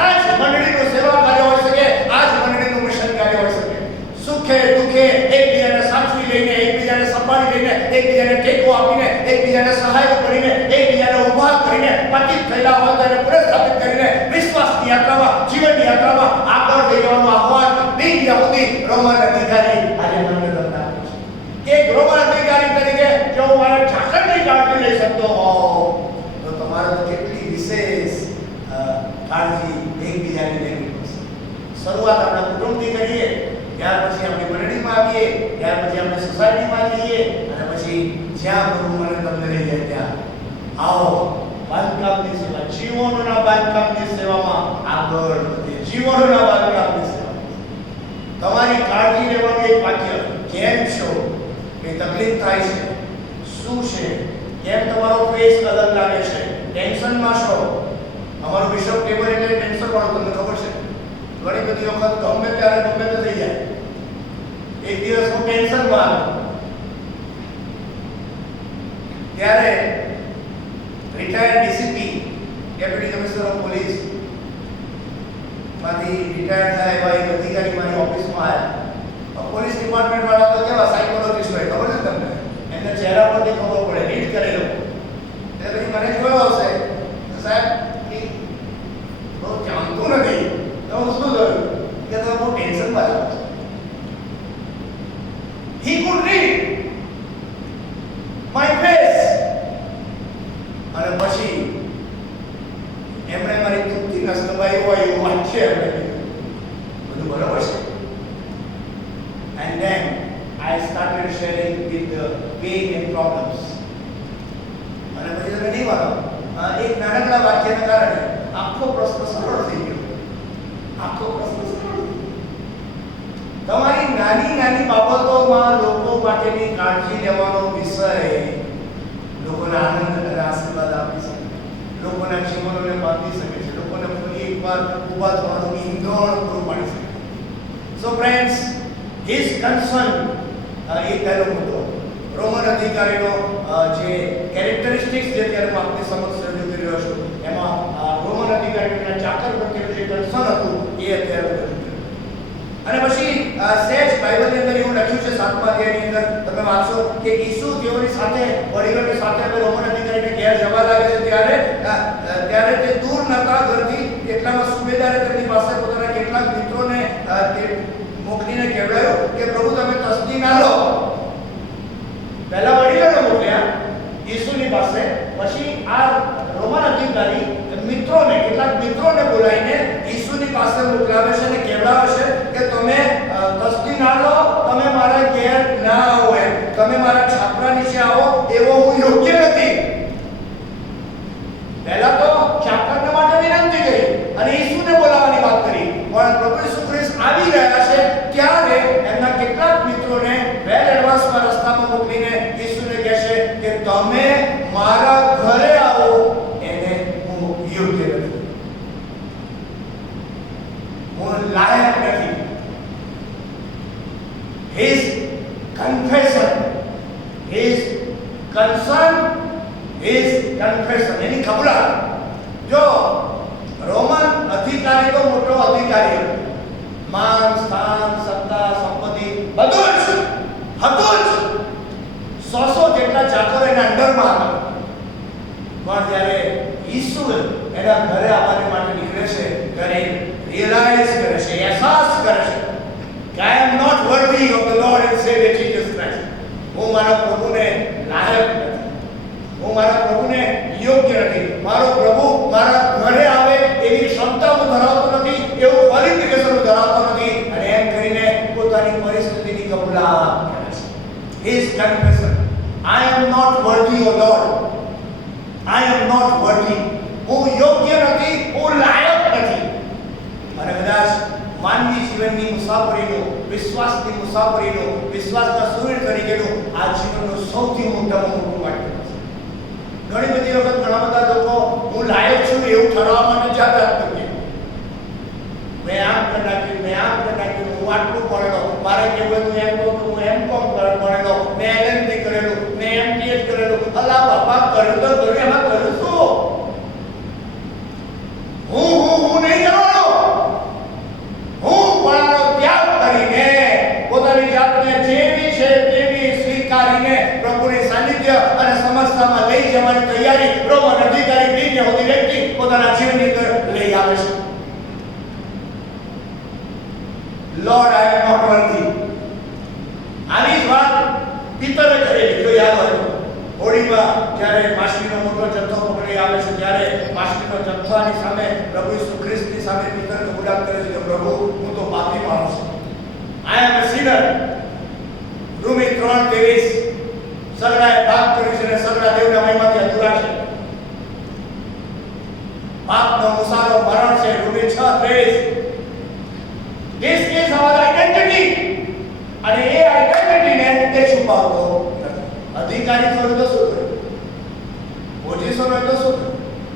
આજ મંડળીનું સેવા કાર્ય હોઈ શકે, આજ મંડળીનું મિશન કાર્ય હોઈ શકે. સુખે દુઃખે એકબીજાને સાચવી લઈને, એકબીજાને સંભાળી લઈને, એકબીજાને ટેકો આપીને, એકબીજાને સહાય કરીને, એકબીજાને ઊભા કરીને, પતિત થયેલા હોય તેને પુનઃસ્થાપિત કરીને વિશ્વાસની યાત્રામાં, જીવનની યાત્રામાં આગળ લઈ જવાનું આહ્વાન બિન યહૂદી રોમન અધિકારી આજે મને કરતા છે. એક રોમન અધિકારી તરીકે જો મારે ઝાકળની કાળજી લઈ શકતો હોઉં, તો તમારે તો કેટલી વિશેષ કાળજી એકબીજાની લેવી પડશે. શરૂઆત આપણા કુટુંબથી કરીએ, ત્યાર પછી આપણી મંડળીમાં આવીએ, ત્યાર પછી આપણે સોસાયટીમાં જઈએ, અને પછી જ્યાં પ્રભુ મને તમને લઈ જાય ત્યાં આવો બાંધકામની સેવા, જીવનોના બાંધકામની સેવામાં આગળ વધીએ. જીવનોના બાંધકામની સેવા. તમારી કાળજી લેવાનું એક વાક્ય, કેમ છો, કે તકલીફ થાય છે, શું છે, કેમ તમારો ફેસ અલગ લાગે છે, ટેન્શનમાં છો. અમારું બિશપ ટેબલ એટલે ટેન્શન વાળું, તમને ખબર છે. ઘણી બધી વખત ગમે ત્યારે ગમે તે થઈ જાય. એક દિવસ હું ટેન્શનમાં ત્યારે retired DCP, deputy commissioner of police માંથી રિટાયર્ડ થયા એવા એક અધિકારી મારી ઓફિસમાં આવ્યા. પોલીસ ડિપાર્ટમેન્ટ વાળા તો કેવા સાયકોલોજિસ્ટ હોય, ખબર છે તમને? એમને ચહેરા પરથી ખબર પડે, રીડ કરેલો. એટલે પછી મને જોયો હશે, સાહેબ એ બહુ જાણતું નથી. તો હું શું કરું કે તમે બહુ ટેન્શનમાં છો. He could read my face. અને પછી એમણે મારી દુઃખથી નસનવાઈ હોય એવું વાક્ય એમણે કીધું. બધું બરાબર છે. And then I started sharing with the pain and problems. અને પછી તમે નહીં માનો, એક નાનકડા વાક્યના કારણે આખો પ્રશ્ન સરળ થઈ ગયો. આખો પ્રશ્ન સરળ. તમારી નાની નાની બાબતોમાં લોકો માટેની કાળજી લેવાનો વિષય લોકોને આનંદ અને આશીર્વાદ આપી શકે, લોકોના જીવનોને બાંધી શકે છે, લોકોને ફરી એકવાર ઊભા થવાનું ઈંધણ પૂરું પાડી શકે. સો ફ્રેન્ડ્સ, his concern એ પહેલો મુદ્દો. રોમન અધિકારીનો જે કેરેક્ટરિસ્ટિક્સ જે અત્યારે હું આપની સમક્ષ રજૂ કરી રહ્યો છું, એમાં રોમન અધિકારીના ચાકર પ્રત્યેનું જે કન્સર્ન હતું એ અત્યારે રજૂ કર્યું. અને પછી સહેજ બાઇબલની અંદર એવું લખ્યું છે 7મા અધ્યાયની અંદર તમે વાંચો કે ઈસુ તેઓની સાથે, વડીલોની સાથે હવે રોમન અધિકારીને ઘેર જવા લાગે છે ત્યારે તે દૂર નતા ઘરથી. એટલામાં સુબેદારે તેમની પાસે પોતાના કેટલાક મિત્રોને મોકલીને કહેવાયો કે પ્રભુ તમે તસ્દી ના લો. પહેલા વડીલોને મોકલ્યા ઈસુની પાસે, પછી આ રોમન અધિકારી કેટલાક મિત્રોને બોલાવીને ઈસુની પાસે મોકલાવે છે અને કહેવાય છે કે તમે તસ્દી ના લો, તમે મારા ઘેર ના આવો, તમે મારા છાપરા નીચે આવો એવો હું યોગ્ય નથી. પહેલા તો છાપરાને માટે વિનંતી કરી અને ઈસુને બોલાવવાની વાત કરી, પણ પ્રભુ ઈસુ ખ્રિસ્ત આવી રહ્યા છે ત્યારે એમના confession. His concern is confession. એની કબૂલાત. જો રોમન અધિકારી તો મોટો અધિકારી હતો. માન, સ્થાન, સત્તા, સંપત્તિ બધું જ હતું જ. 100 જેટલા ચાકરો એના અંડરમાં હતા. પણ જ્યારે ઈસુ એના ઘરે આવવા માટે નીકળે છે ત્યારે રિયલાઇઝ કરે છે, અહેસાસ કરે છે કે I am not worthy of the Lord and Savior Jesus Christ. હું મારા પ્રભુને લાયક નથી. હું મારા પ્રભુને યોગ્ય નથી. મારો પ્રભુ મારા ઘરે આવે એવી ક્ષમતા હું ધરાવતો નથી, એવું ક્વોલિફિકેશન હું ધરાવતો નથી. અને એમ કરીને પોતાની પરિસ્થિતિની કબૂલાત કરે છે. His confession. I am not worthy, O Lord. I am not worthy. હું યોગ્ય નથી, હું લાયક નથી. અને કદાચ માનવી જીવનની મુસાફરીનું, વિશ્વાસની મુસાફરીનું, વિશ્વાસના સૂર્ય તરીકેનું આ જીવનનું સૌથી મોટામાં મોટું વાક્ય છે. ઘણી બધી વખત ઘણા બધા લોકો હું લાયક છું એવું ઠરાવવા માટે જાહેરાત કરે. મેં આમ કરી નાખ્યું, મેં આમ કરી નાખ્યું, હું આટલું ભણેલો, મારે કેવું હતું એમ કહું હું એમ કોમ ભણેલો, મેં LLB કરેલું, મેં MTH કરેલું. અલા બાપા, કર્યું તો કર્યું, એમાં કર્યું શું? હું નહીં કરવાનો. હું પણાનો ત્યાગ કરીને પોતાની જાતને જેવી છે તેવી સ્વીકારીને પ્રભુની સાનિધ્ય અને સમસ્યામાં લઈ જવાની તૈયારી રોમન અધિકારી બિન યહૂદી વ્યક્તિ પોતાના જીવનની અંદર લઈ આવે છે. Lord, I am not worthy. આવી જ વાત પિતરે કરેલી, જો યાદ હોય તો. હોળીમાં જ્યારે માછલીનો મોટો જથ્થો પકડી આવે છે ત્યારે માછલીનો જથ્થાની સામે પ્રભુ ઈસુ ખ્રિસ્તની સામે પિતર કબૂલાત કરે છે કે પ્રભુ, હું તો પાપી માણસ છું. I am a sinner. Romi 3:23 સગડાએ પાપ કર્યું છે અને સગડા દેવના મહિમાથી અધૂરા છે. પાપનો મુસારો મરણ છે. Romi 6:23 This is our identity. અને એ આઈડેન્ટિટીને તે છુપાવતો નથી. અધિકારી થયો તો શું કરે? પોઝિશન હોય તો શું કરે?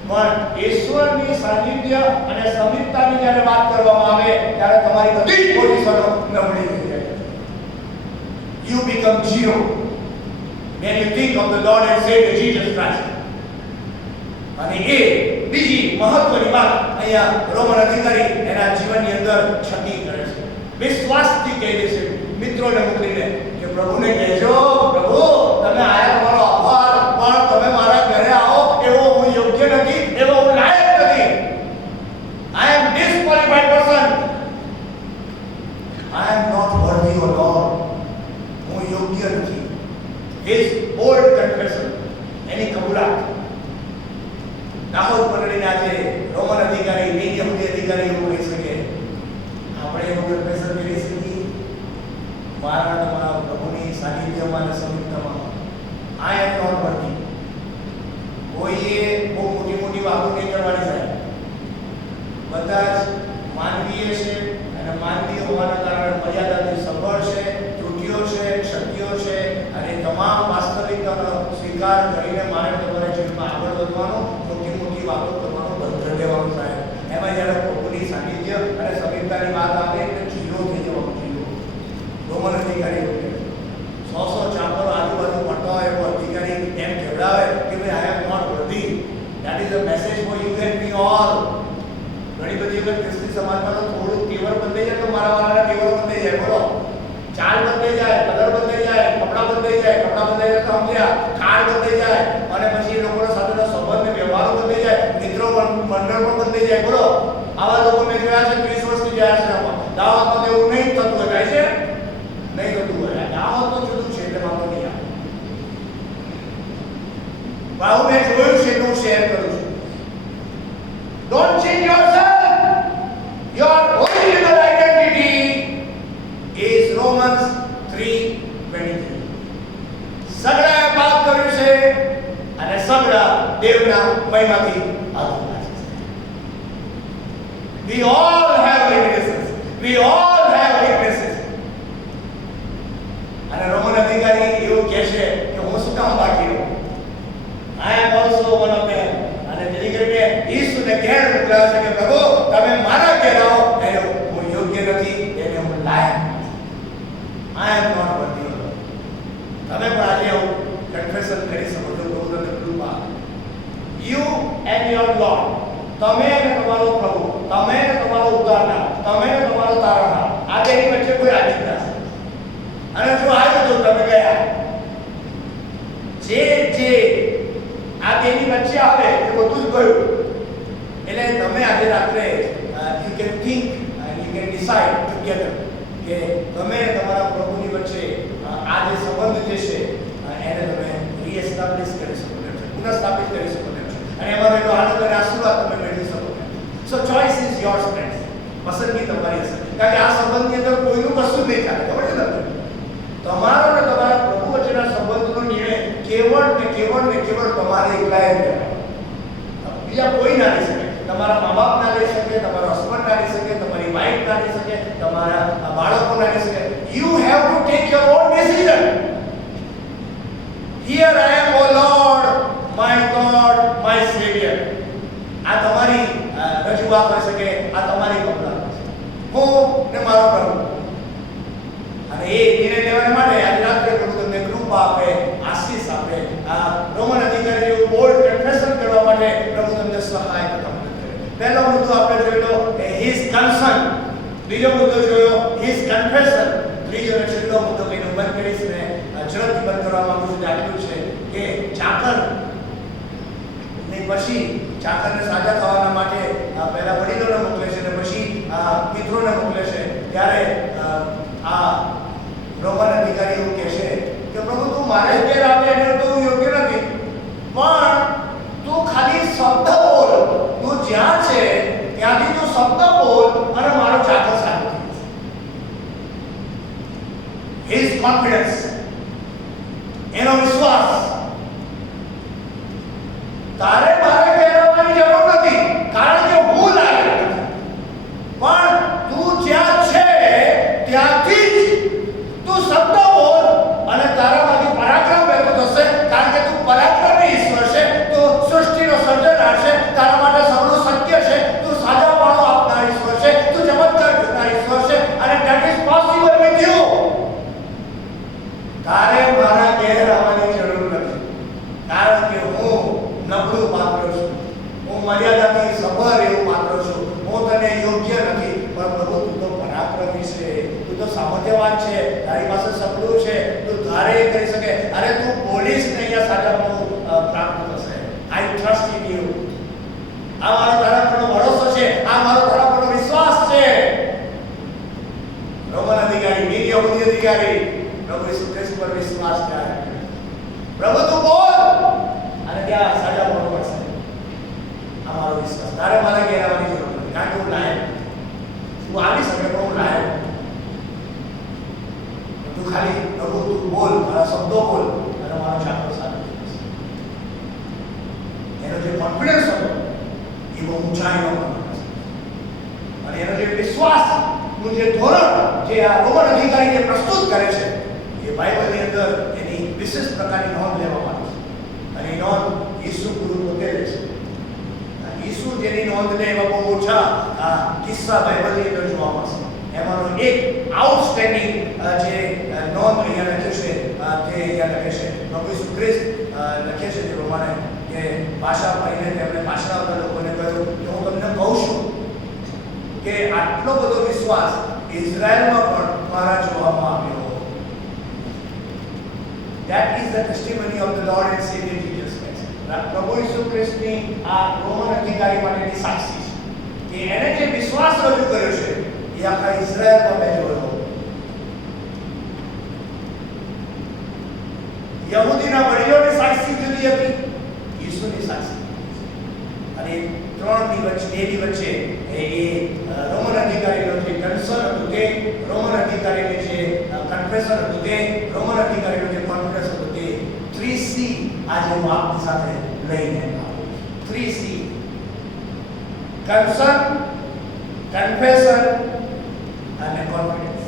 પણ ઈશ્વરની સાનિધ્ય અને સમીપતાની જ્યારે વાત કરવામાં આવે ત્યારે તમારી બધી જ પોઝિશનો નબળી થઈ જાય. You become zero when you think of the Lord and Savior Jesus Christ. અને એ બીજી મહત્વની વાત અહીંયા રોમન અધિકારી એના જીવનની અંદર છતી કરે છે. વિશ્વાસથી કહે છે મિત્રોને મોકલીને કે પ્રભુને કહેજો, પ્રભુ તમે આયા તમારો આભાર, પણ તમે મારા ઘરે આવો એવો હું યોગ્ય નથી, એવો હું લાયક નથી. I am disqualified person. I am not worthy, O Lord. હું યોગ્ય નથી. His bold confession. એની કબૂલાત. દાહોદ મંડળીને આજે રોમન અધિકારી, બિન યહૂદી અધિકારી એવું કહી શકે. આપણે એવું કન્ફેશન કરી શકીએ મારા તમારા પ્રભુની સાનિધ્યમાં અને સમીપતામાં I am not worthy. કોઈએ બહુ મોટી મોટી વાતો નહીં કરવાની સાહેબ. બધા જ માનવીય છે અને માનવીય હોવાના કારણે મર્યાદાથી સફળ છે, ત્રુટિઓ છે, ક્ષતિઓ છે અને તમામ વાસ્તવિકતાનો સ્વીકાર કરીને મારે તમારે જીવનમાં આગળ વધવાનું, મોટી મોટી વાતો કરવાનું બંધ કરી દેવાનું સાહેબ. એમાં જ્યારે પ્રભુની સાનિધ્ય અને સમીપતાની વાત આવે એટલે જીરો થઈ જવાનું. જીરો રોમન અધિકારી 100 ચાકરો આજુબાજુ મળતા હોય એવો અધિકારી એમ કહેવડાવે કે ભાઈ I am not worthy. That is a message for you and me all. ઘણી બધી વખત ખ્રિસ્તી સમાજમાં તો થોડું કેવળ બંધાઈ જાય તો મારા વાળાના કેવળ બંધાઈ જાય. બોલો, ચાલ બંધાઈ જાય, કલર બંધાઈ જાય, કપડાં બંધાઈ જાય, કપડાં બંધાઈ જાય તો સમજ્યા, કાર બંધાઈ જાય અને પછી એ લોકોના સાથેનો સંબંધ ને વ્યવહારો બંધાઈ જાય, મિત્રો મંડળ પણ બંધાઈ જાય. બોલો, આવા લોકો મેં જોયા છે 30 વર્ષથી ગયા છે. દાવતમાં એવું નહીં થતું હોય, થાય છે નહીં થતું હોય. દાવત તો જુદું છે એટલે વાંધો નહીં આવે. આવું મેં જોયું છે તો હું શેર કરું છું. Don't change yourself. Your original identity is Romans 3:23. સગડાએ પાપ કર્યું છે અને સગડા દેવના મહિમાથી અધૂરા છે. We all have weaknesses. We all have weaknesses. અને રોમન અધિકારી એવું કહે છે કે હું શું કામ બાકી રહું? I am also one of them. અને તેની કરીને ઈસુને ઘેર મોકલ્યા છે કે પ્રભુ તમે મારા ઘેર આવો, એને હું યોગ્ય નથી, એને હું લાયક નથી. I am not worthy. તમે પણ આજે આવું કન્ફેશન કરી શકો છો, પ્રભુ તમને કૃપા. યુ એન્ડ યોર લોર્ડ, તમે અને તમારો પ્રભુ, તમે અને તમારો ઉદ્ધારનાર, તમે અને તમારો તારણહાર, આ બેની વચ્ચે કોઈ આદિત નથી. અને જો આવ્યો તો તમે ગયા. જે આ બેની વચ્ચે આવે એ બધું જ ગયું. એટલે તમે આજે રાત્રે you can think and you can decide together કે તમે તમારા પ્રભુની વચ્ચે આ જે સંબંધ જે છે એને તમે રીએસ્ટાબ્લિશ કરી શકો છો, પુનઃસ્થાપિત કરી શકો છો, અને એમાં રહેલો આનંદ અને આશીર્વાદ તમે મેળવી શકો છો. સો ચોઇસ ઇઝ યોર્સ ફ્રેન્ડ્સ. પસંદગી તમારી હશે, કારણ કે આ સંબંધની અંદર કોઈનું કશું નહીં ચાલે. ખબર છે તમને? તમારો અને તમારા પ્રભુ વચ્ચેના સંબંધનો નિર્ણય કેવળ તમારે એકલાએ જ લેવાનો. બીજા કોઈ ના લઈ શકે. તમારા મા બાપ ના લઈ શકે, તમારો હસબન્ડ ના લઈ શકે, તમારી વાઈફ ના લઈ શકે, તમારા બાળકો ના લઈ શકે. You have to take your own decision. Here I am, O Lord, my God, my Savior. આ તમારી રજૂઆત હોઈ શકે, આ તમારી કબૂલાત હોઈ શકે. હું ને મારો પ્રભુ. અને એ નિર્ણય લેવા માટે આજે રાત્રે પ્રભુ તમને કૃપા આપે, આશીષ આપે. આ રોમન અધિકારીઓ બોલ્ડ કન્ફેશન કરવા માટે પ્રભુ તમને સહાય કરતા મદદ કરે. પહેલો મુદ્દો આપણે જોયો હિઝ કન્સર્ન, બીજો મુદ્દો જોયો હિઝ કન્ફેશન, ત્રીજો અને છેલ્લો મુદ્દો કહીને બંધ કરીશ ને ઝડપથી બંધ કરવા માંગુ છું. આટલું છે કે ચાકર ને પછી ચાકરને સાજા થવાના માટે પહેલા વડીલોને મોકલે છે અને પછી મિત્રોને મોકલે છે. ત્યારે આ રોમન અધિકારી એવું કહે છે કે પ્રભુ તું મારે ઘેર આવે એટલે તો યોગ્ય નથી, પણ તું ખાલી શબ્દ બોલ, તું જ્યાં છે ત્યાંથી તું શબ્દ બોલ અને મારો ચાકર સાજો થઈ જશે. હિઝ કોન્ફિડન્સ, એનો વિશ્વાસ. તારે મારે ઘેર આવવાની જરૂર નથી, કારણ કે હું લાયક નથી, પણ તું જ્યાં છે ત્યાંથી જ તું શબ્દ બોલ અને તારામાંથી પરાક્રમ વ્યક્ત થશે, કારણ કે તું પરાક્રમી ઈશ્વર છે, તું સૃષ્ટિનો સર્જનહાર છે, તારા માટે સૌનું શક્ય છે, તું સાજાપણું આપનાર ઈશ્વર છે, તું ચમત્કાર કરનાર ઈશ્વર છે, અને that is possible with you. તારે મારા ઘેર આવવાની જરૂર નથી, કારણ કે હું નબળું પાત્ર છું, હું મર્યાદાથી સભર એવું પાત્ર છું, હું તને યોગ્ય નથી, પણ પ્રભુ તું તો પરાક્રમી છે, તું તો સામર્થ્યવાન છે, તારી પાસે સપનું છે, તું ધારે એ કરી શકે. અરે તું બોલીશ ને અહીંયા સાજાપણું પ્રાપ્ત થશે. આઈ ટ્રસ્ટ ઇન યુ. આ મારો તારા પરનો ભરોસો છે, આ મારો તારા પરનો વિશ્વાસ છે. રોમન અધિકારી, બિન યહૂદી અધિકારી પ્રભુ ઈસુ ખ્રિસ્ત પર વિશ્વાસ કરે. પ્રભુ તું બોલ અને ત્યાં સાજાપણું મળશે. આ મારો વિશ્વાસ. તારે મારા ઘેર આવવાની જરૂર નથી, કારણ કે હું લાયક. તું આવી શકે પણ હું લાયક. તું ખાલી પ્રભુ તું બોલ, મારા શબ્દો બોલ અને મારો ચાકર સાજો થઈ જશે. એનો જે કોન્ફિડન્સ હતો એ બહુ ઊંચાઈનો હતો, અને એનો જે વિશ્વાસનું જે ધોરણ જે આ રોમન અધિકારીને પ્રસ્તુત કરે છે એ બાઇબલની અંદર એની વિશેષ પ્રકારની નોંધ લેવામાં આવે છે. અને એ નોંધ ઈસુ ગુરુ પોતે લે છે. ઈસુ જેની નોંધ લે એવા બહુ ઓછા કિસ્સા બાઇબલની અંદર જોવા મળશે. એમાંનો એક આઉટસ્ટેન્ડિંગ જે નોંધ અહીંયા લખ્યું છે તે અહીંયા લખે છે પ્રભુ ઈસુ ખ્રિસ્ત લખે છે તે પ્રમાણે કે ભાષા પાડીને તેમણે પાછળ આવતા લોકોને કહ્યું કે હું તમને કહું છું કે આટલો બધો વિશ્વાસ ઇઝરાયલમાં પણ મારા જોવામાં આવ્યો. That is the testimony of the Lord and Savior Jesus Christ. પ્રભુ ઈસુ ખ્રિસ્તની આ રોમન અધિકારી માટેની સાક્ષી છે કે એણે જે વિશ્વાસ રજૂ કર્યો છે એ આખા ઇઝરાયલમાં મેં જોયો. યહૂદીના વડીલોની સાક્ષી જુદી હતી, ઈસુની સાક્ષી. અને ત્રણની વચ્ચે એ રોમન અધિકારીનો જે કન્સર્ન હતું તે, રોમન અધિકારીની જે કન્ફેશન હતું તે, રોમન અધિકારીનો જે કોન્ફિડન્સ હતો તે 3C આજે હું આપની સાથે લઈને આવું. 3C: કન્સર્ન, કન્ફેશન અને confidence.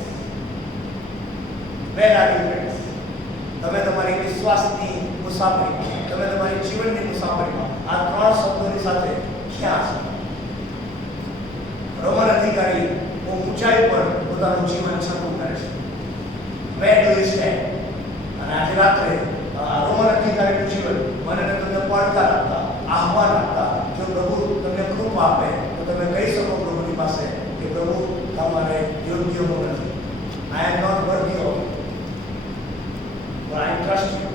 Where are you friends? તમે તમારી વિશ્વાસની મુસાફરી, તમે તમારી જીવનની મુસાફરીમાં આ ત્રણ શબ્દોની સાથે ક્યાં છો? રોમન અધિકારી ઊંચાઈ પર પોતાનું જીવન છતું કરે છે. Where do you stand? અને આજે રાત્રે ટ્રસ્ટ યુ.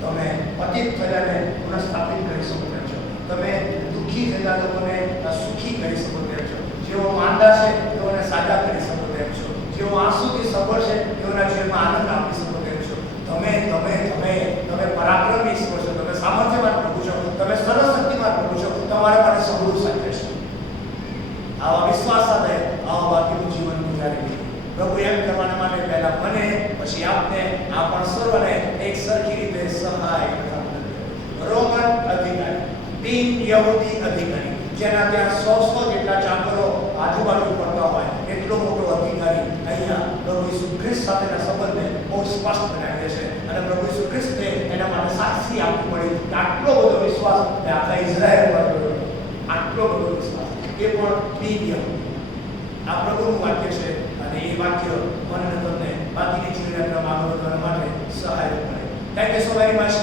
તમે પતિત થયેલાને પુનઃસ્થાપિત કરી શકો તેમ છો. તમે દુઃખી થયેલા લોકોને સુખી કરી શકો તેમ છો. જેઓ માંદા છે તેઓને સાજા કરી શકો તેમ છો. જેઓ આંસુથી સફળ છે તેઓના જીવનમાં આનંદ આપી શકો તેમ છો. તમે પરાક્રમી ઈશ્વર છો. તમે સામર્થ્યવાન પ્રભુ છો. તમે સર્વશક્તિમાન પ્રભુ છો. તમારા માટે સબૂત સાચે છે. આવા વિશ્વાસ સાથે આવા બાકીનું જીવન ગુજારી પ્રભુ એમ કરવાના માટે પહેલા મને પછી આપને આ પણ સર્વને એક સરખી રીતે સહાય તથા મદદ કરે. રોમન અધિકારી, બિન યહૂદી અધિકારી, જેના ત્યાં 100 જેટલા ચાકરો આજુબાજુ પડતા હોય, એટલો મોટો અધિકારી અહીંયા પ્રભુ ઈસુ ખ્રિસ્ત સાથેના સંબંધને બહુ સ્પષ્ટ બનાવી દે છે. અને પ્રભુ ઈસુ ખ્રિસ્તને એના માટે સાક્ષી આપવી પડી કે આટલો બધો વિશ્વાસ એ આખા ઇઝરાયલ પર કર્યો. આટલો બધો વિશ્વાસ, એ પણ બિન યહૂદી. આ પ્રભુનું વાક્ય છે અને એ વાક્ય મને તમને બાકીની જીવનયાત્રામાં આગળ વધવા માટે સહાય કરે. Thank you so very much.